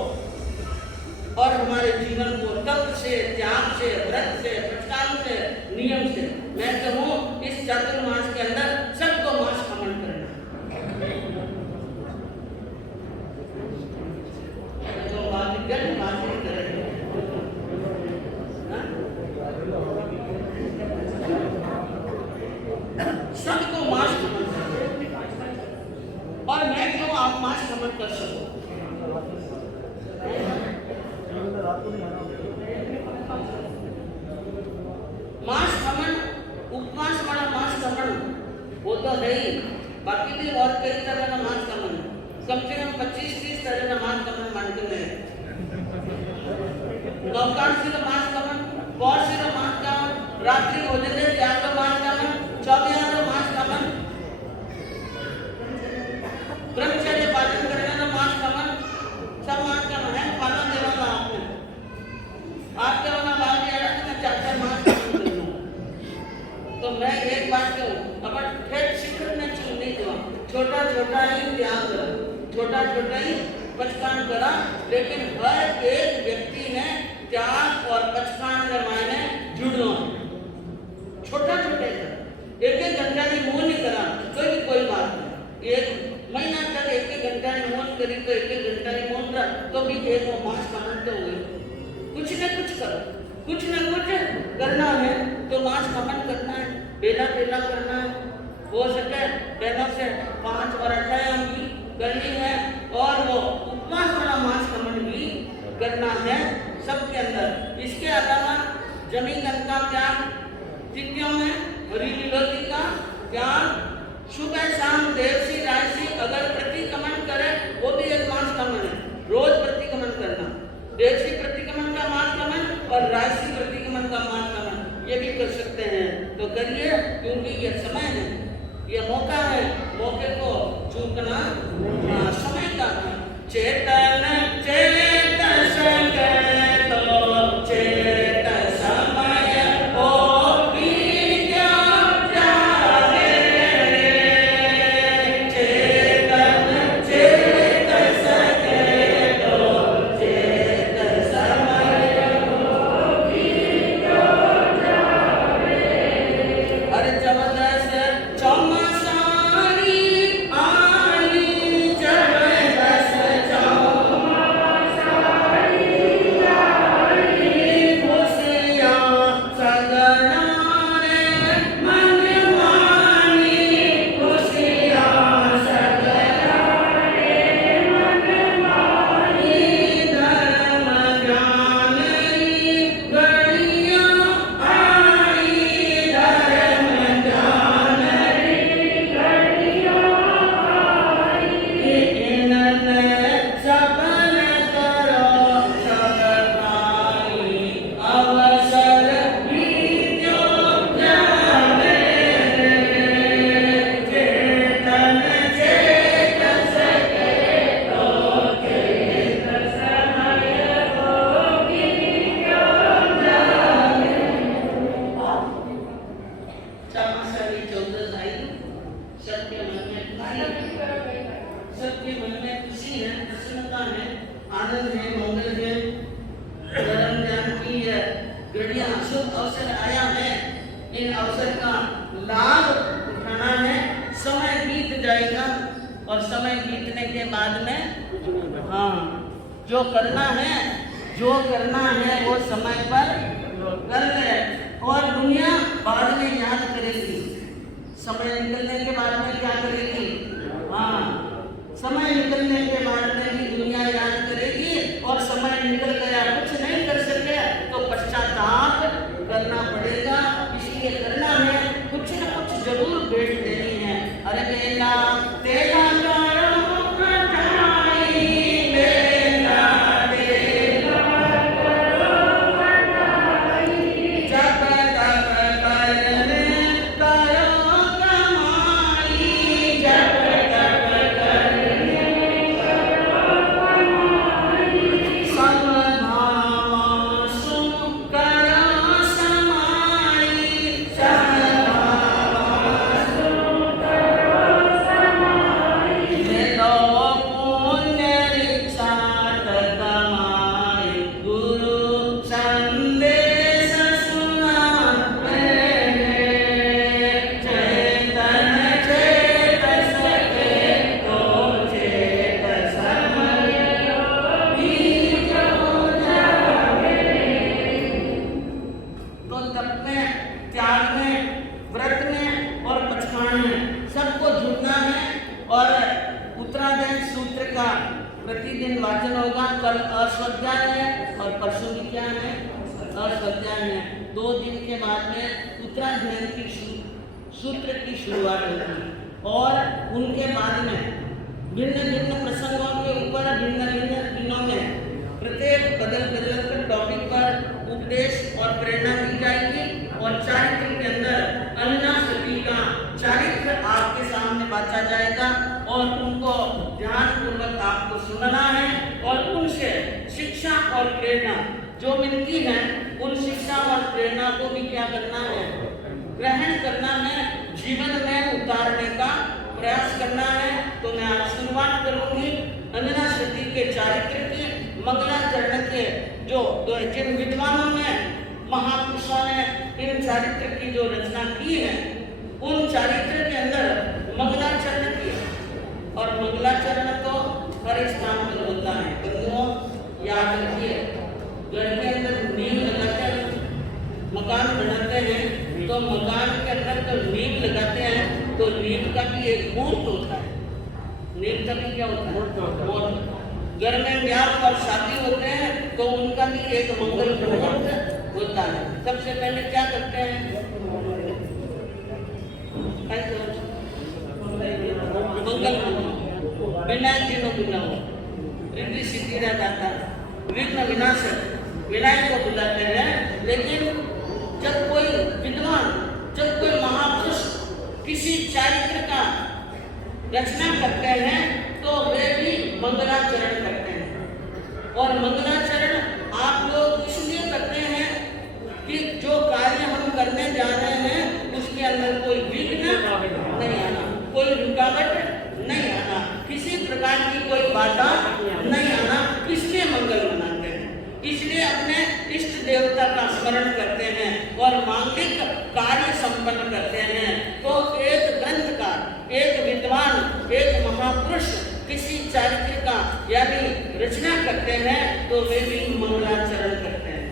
और हमारे जीवन को तप से, त्याग से, व्रत से, प्रस्थान से, नियम से, मैं कहूँ इस चातुर्मास के अंदर सबको मास खमन करना। तो बात करेंगे सबको मास खमन करना। और मैं क्यों आप मास खमन कर सको? मास खमन, उपवास वाला मास खमन वो तो है ही, बाकी भी और कई तरह का मास खमन, कम से कम 25-30 तरह का मास खमन मानते हैं। नौकांशी का मास खमन, पौषी का मास खमन, रात्रि भोजन के त्याग का मास खमन, चौकिया का मास खमन, ब्रह्मचर्य पालन करने का मास खमन, सब मास खमन है। खाना देवाना आपके वाला बात ये है कि मैं 4 मास खमन कर लूं। तो मैं एक बात कहूँ, अगर ठेठ शिखर में नहीं हुआ, छोटा छोटा ही त्याग करा, छोटा छोटा ही पचकान करा, लेकिन हर एक व्यक्ति ने त्याग और पचकान के मायने जुड़ना, छोटा छोटे करा, एक घंटा भी मुंह नहीं करा तो भी कोई बात नहीं। 1 महीना तक 1 घंटा मौन करी तो 1 घंटा ही मौन रहा तो भी एक मास खमन तो हुए। कुछ न कुछ करो, कुछ न कुछ करना है तो मास खमन करना है, बेला बेला करना है। हो सके बहनों से 5 और 8 भी करनी है, और वो उपवास वाला मास खमन भी करना है सबके अंदर। इसके अलावा जमीन का त्याग, तिथियों में हरी लीलोती का त्याग, सुबह शाम देवसी राशि अगर प्रतिक्रमण करे वो भी एक मास खमन है। रोज प्रतिक्रमण करना, देवसी प्रतिक्रमण का मास खमन और राशि प्रतिक्रमण का मास खमन ये भी कर सकते हैं, तो करिए, क्योंकि ये समय है, ये मौका है, मौके को चूकना समय का है। चेतन चेत संग तो चेत समय हो विद्या जागे, चेतन चेत संग तो चेत समय हो विद्या जागे। अरे जबरदस्त चौमासानी आई, जबरदस्त सबके मन में खुशी है, प्रसन्नता है, आनंद है, मंगल है, धर्म ज्ञान की घड़ियां शुभ अवसर आया है। इन अवसर का लाभ उठाना है। समय बीत जाएगा और समय बीतने के बाद में जो करना है वो समय पर कर ले, और दुनिया बाद में याद करेगी। समय निकलने के बाद में क्या करेगी? समय निकलने के बाद में भी दुनिया याद करेगी, और समय निकल गया कुछ नहीं कर सके तो पश्चाताप करना पड़ेगा। इसलिए करना है, कुछ न कुछ जरूर भेंट देनी है। अरे बेला तेरा प्रतिदिन वाचन होगा। कल अस्वाध्याय है और परसों भी क्या है, अस्वाध्याय है। 2 दिन के बाद में उत्तराध्ययन की सूत्र की शुरुआत होगी और उनके बाद में भिन्न भिन्न प्रसंगों के ऊपर भिन्न भिन्न दिनों में प्रत्येक बदल बदल कर टॉपिक पर उपदेश और प्रेरणा दी जाएगी और चारित्र के अंदर अन्ना सती का चारित्र आपके सामने बांटा जाएगा और उनको ध्यानपूर्वक आपको सुनना है और उनसे शिक्षा और प्रेरणा जो मिलती है उन शिक्षा और प्रेरणा को भी क्या करना है, ग्रहण करना है, जीवन में उतारने का प्रयास करना है। तो मैं आज शुरुआत करूंगी अंजना सती के चारित्र की, मंगलाचरण के जो जिन विद्वानों ने महापुरुषों ने इन चारित्र की जो रचना की है उन चारित्र के अंदर मंगलाचरण की और मंगलाचरण तो हर स्थान पर होता है। बंधुओं याद रखिए, घर के अंदर नींव लगाते हैं, मकान बनाते हैं तो मकान के अंदर जो नींव लगाते हैं तो नींव का भी एक मूर्त होता है। नींव का भी क्या होता है, मूर्त। घर में ब्याह और शादी होते हैं तो उनका भी एक मंगल मुहूर्त होता है। सबसे पहले क्या करते हैं, मंगल विनायक जी को बुलाओ, रिद्धि सिद्धि दाता, विघ्न विनाशक विनायक को बुलाते हैं। लेकिन जब कोई विद्वान, जब कोई महापुरुष किसी चारित्र का रचना करते हैं तो वे भी मंगलाचरण करते हैं। और मंगलाचरण आप लोग इसलिए करते हैं कि जो कार्य हम करने जा रहे हैं उसके अंदर कोई विघ्न नहीं आना, कोई रुकावट नहीं आना, किसी प्रकार की कोई बाधा नहीं आना, इसलिए मंगल मनाते हैं। इसलिए अपने इष्ट देवता का स्मरण करते हैं और मांगलिक कार्य संपन्न करते हैं। तो एक ग्रंथकार, एक विद्वान, एक महापुरुष किसी चारित्र का यानी रचना करते हैं तो वे भी मंगलाचरण करते हैं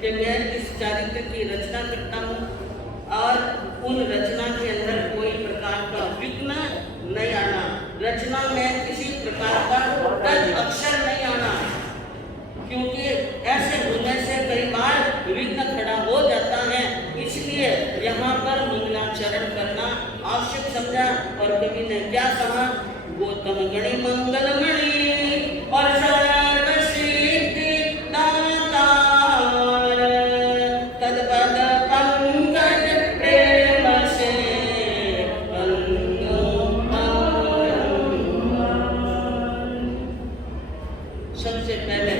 कि मैं इस चारित्र की रचना करता हूँ और उन रचना के अंदर कोई प्रकार का विघ्न नहीं आना, रचना में किसी प्रकार का तद अक्षर नहीं आना, क्योंकि ऐसे होने से कई बार विघ्न खड़ा हो जाता है। इसलिए यहाँ पर मंगलाचरण करना आवश्यक समझा। और कवि ने क्या कहा, गौतम गणि मंगल मणि और सर्व सिद्धि दातार, तदपद पंकज प्रेम से सबसे पहले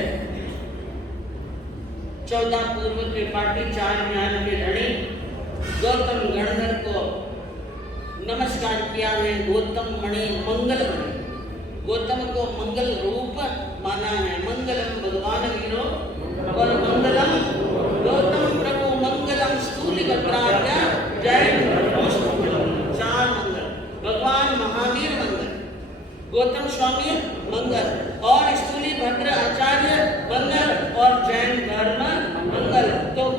14 पूर्व के पाटी 4 ज्ञान के धनी गौतम गणधर को नमस्कार किया है। गौतम मणि मंगल मणि, गौतम को मंगल रूप माना है। मंगलम भगवान वीरो और मंगलम गौतम प्रभु, मंगलम स्थूलि भद्राज्ञा जय मंगल। 4 मंगल, भगवान महावीर मंगल, गौतम स्वामी मंगल और स्थूलि भद्र आचार्य मंगल और जैन धर्म मंगल। तो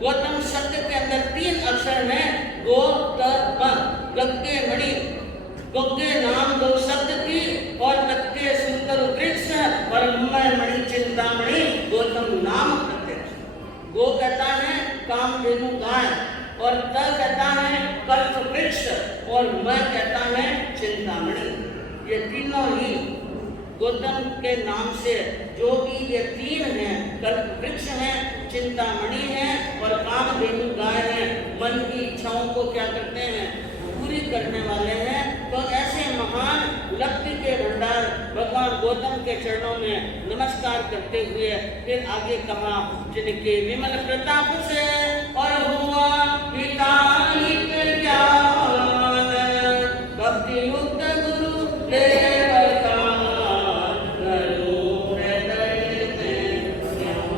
गौतम शब्द के अंदर 3 अक्षर हैं, गौतम, गग्गे मणि, गग्गे नाम 2 शब्द की और तत्के सुंदर वृक्ष और मणि चिंतामणि गौतम नाम प्रत्यक्ष। गो कहता है कामधेनु गाय और त कहता है कल्प वृक्ष और मैं कहता है चिंतामणि। ये तीनों ही गौतम के नाम से जो भी ये 3 हैं, कल्प वृक्ष हैं, चिंतामणि है और कामधेनु गाय है, मन की इच्छाओं को क्या करते हैं, पूरी करने वाले हैं। तो ऐसे महान लक्ष्य के भंडार भगवान गौतम के चरणों में नमस्कार करते हुए फिर आगे कहा, जिनके विमल प्रताप से और हुआ हिताहित ज्ञान, भक्ति युक्त गुरु देव का करूं हृदय में ध्यान।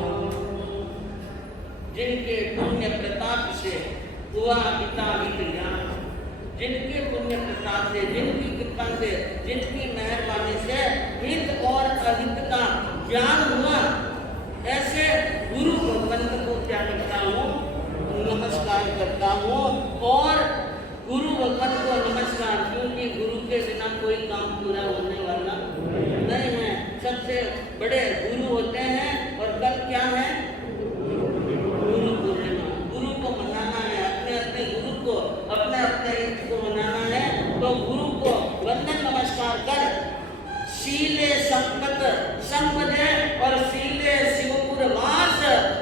जिनके पुण्य प्रताप से हुआ हिताहित ज्ञान, जिनके पुण्य प्रताप से, जिनकी कृपा से, जिनकी मेहरबानी से हित और अहित का ज्ञान हुआ, ऐसे गुरु भगवंत को क्या करता हूँ, नमस्कार करता हूँ। और गुरु भगवंत को नमस्कार, क्योंकि गुरु के बिना कोई काम पूरा होने वाला नहीं है। सबसे बड़े गुरु होते हैं। और कल क्या है? गुरु पूर्णिमा। गुरु को मनाना है, अपने अपने गुरु को, अपने अपने इष्ट को मनाना है। तो गुरु को वंदन नमस्कार कर शीले संपत संपदे और शीले शिवपुर वास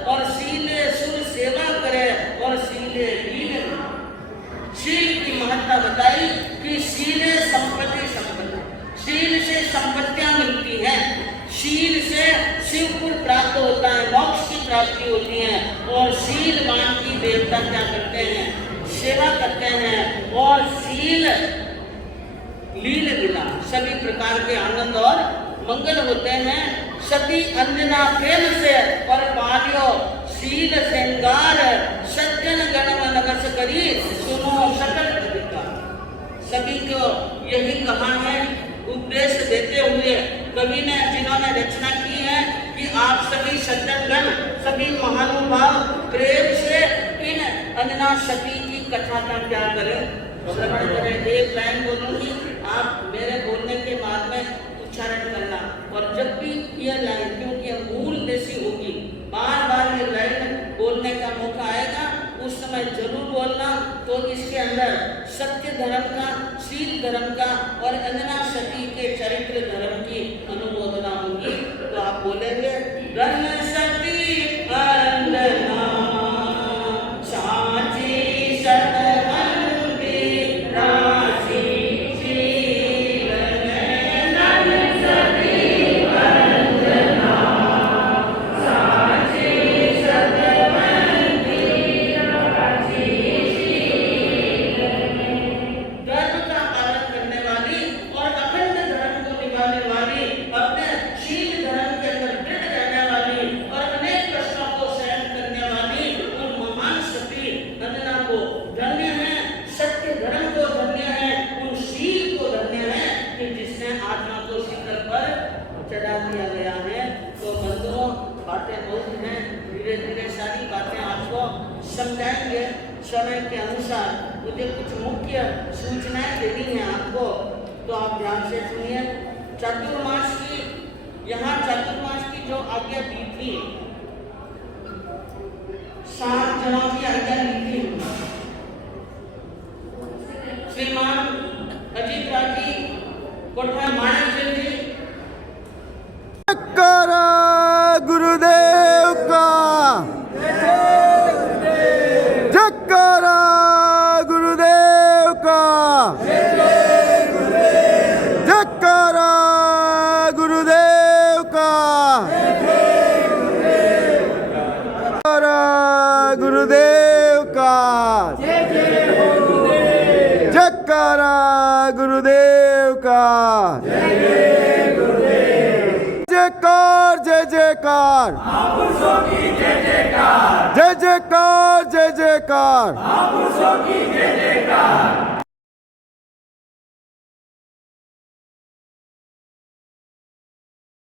और शीले सुर सेवा करे और शीले लीन। शील की महत्ता बताई कि शीले संपत्ति संपदा, शील से संपत्तियां मिलती हैं, शील से शिवपुर प्राप्त होता है, मोक्ष की प्राप्ति होती है। और शीलवान की देवता क्या करते हैं? सेवा करते हैं। और शील लील लीला सभी प्रकार के आनंद और मंगल होते हैं। सती अंजना प्रेम से और पालियो शील श्रृंगार सज्जन गण नगस करी सुनो सकल अधिकार। सभी को यही कहा है, उपदेश देते हुए कवि ने, जिन्होंने रचना की है कि आप सभी सज्जन गण, सभी महानुभाव प्रेम से इन अंजना सती की कथा का क्या करें? श्रवण करें। एक लाइन बोलूंगी, आप मेरे बोलने के बाद में उच्चारण करना। और जब भी यह लाइन, क्योंकि मूल देशी होगी, बार बार ये लाइन बोलने का मौका आएगा, उस समय जरूर बोलना। तो इसके अंदर सत्य धर्म का, शील धर्म का और अंजना सती के चरित्र धर्म की अनुमोदना होगी। तो आप बोलेंगे, गण सती अंजना साची सतवंती राशि शील में गण सती अंजना साची सतवंती राशि शील में। धर्म का पालन करने वाली और अखंड धर्म को निभाने वाली, अपने शील धर्म के अंदर दृढ़ रहने वाली और अनेक कष्टों को सहन करने वाली उन महान सती अंजना को धन्य है, सत्य धर्म को धन्य है, उन शील को धन्य है कि जिसने आत्मा को शिखर पर चढ़ा दिया गया है। तो बंधुओं, बातें बहुत हैं, धीरे धीरे सारी बातें आपको समझाएंगे समय के अनुसार। मुझे कुछ मुख्य सूचनाएं देनी है आपको, तो आप ध्यान से सुनिए। चातुर्मास की, यहाँ चातुर्मास की जो आज्ञा दी थी, 7 जनों की आज्ञा दी थी। श्रीमान अजीत राजी कोठा माणक जी, जयकारा गुरुदेव का, जयकारा गुरुदेव का, जयकारा गुरुदेव का, जयकारा गुरुदेव का, जयकारा गुरुदेव का, जयकार जय जयकार, जय जयकार जय जयकार,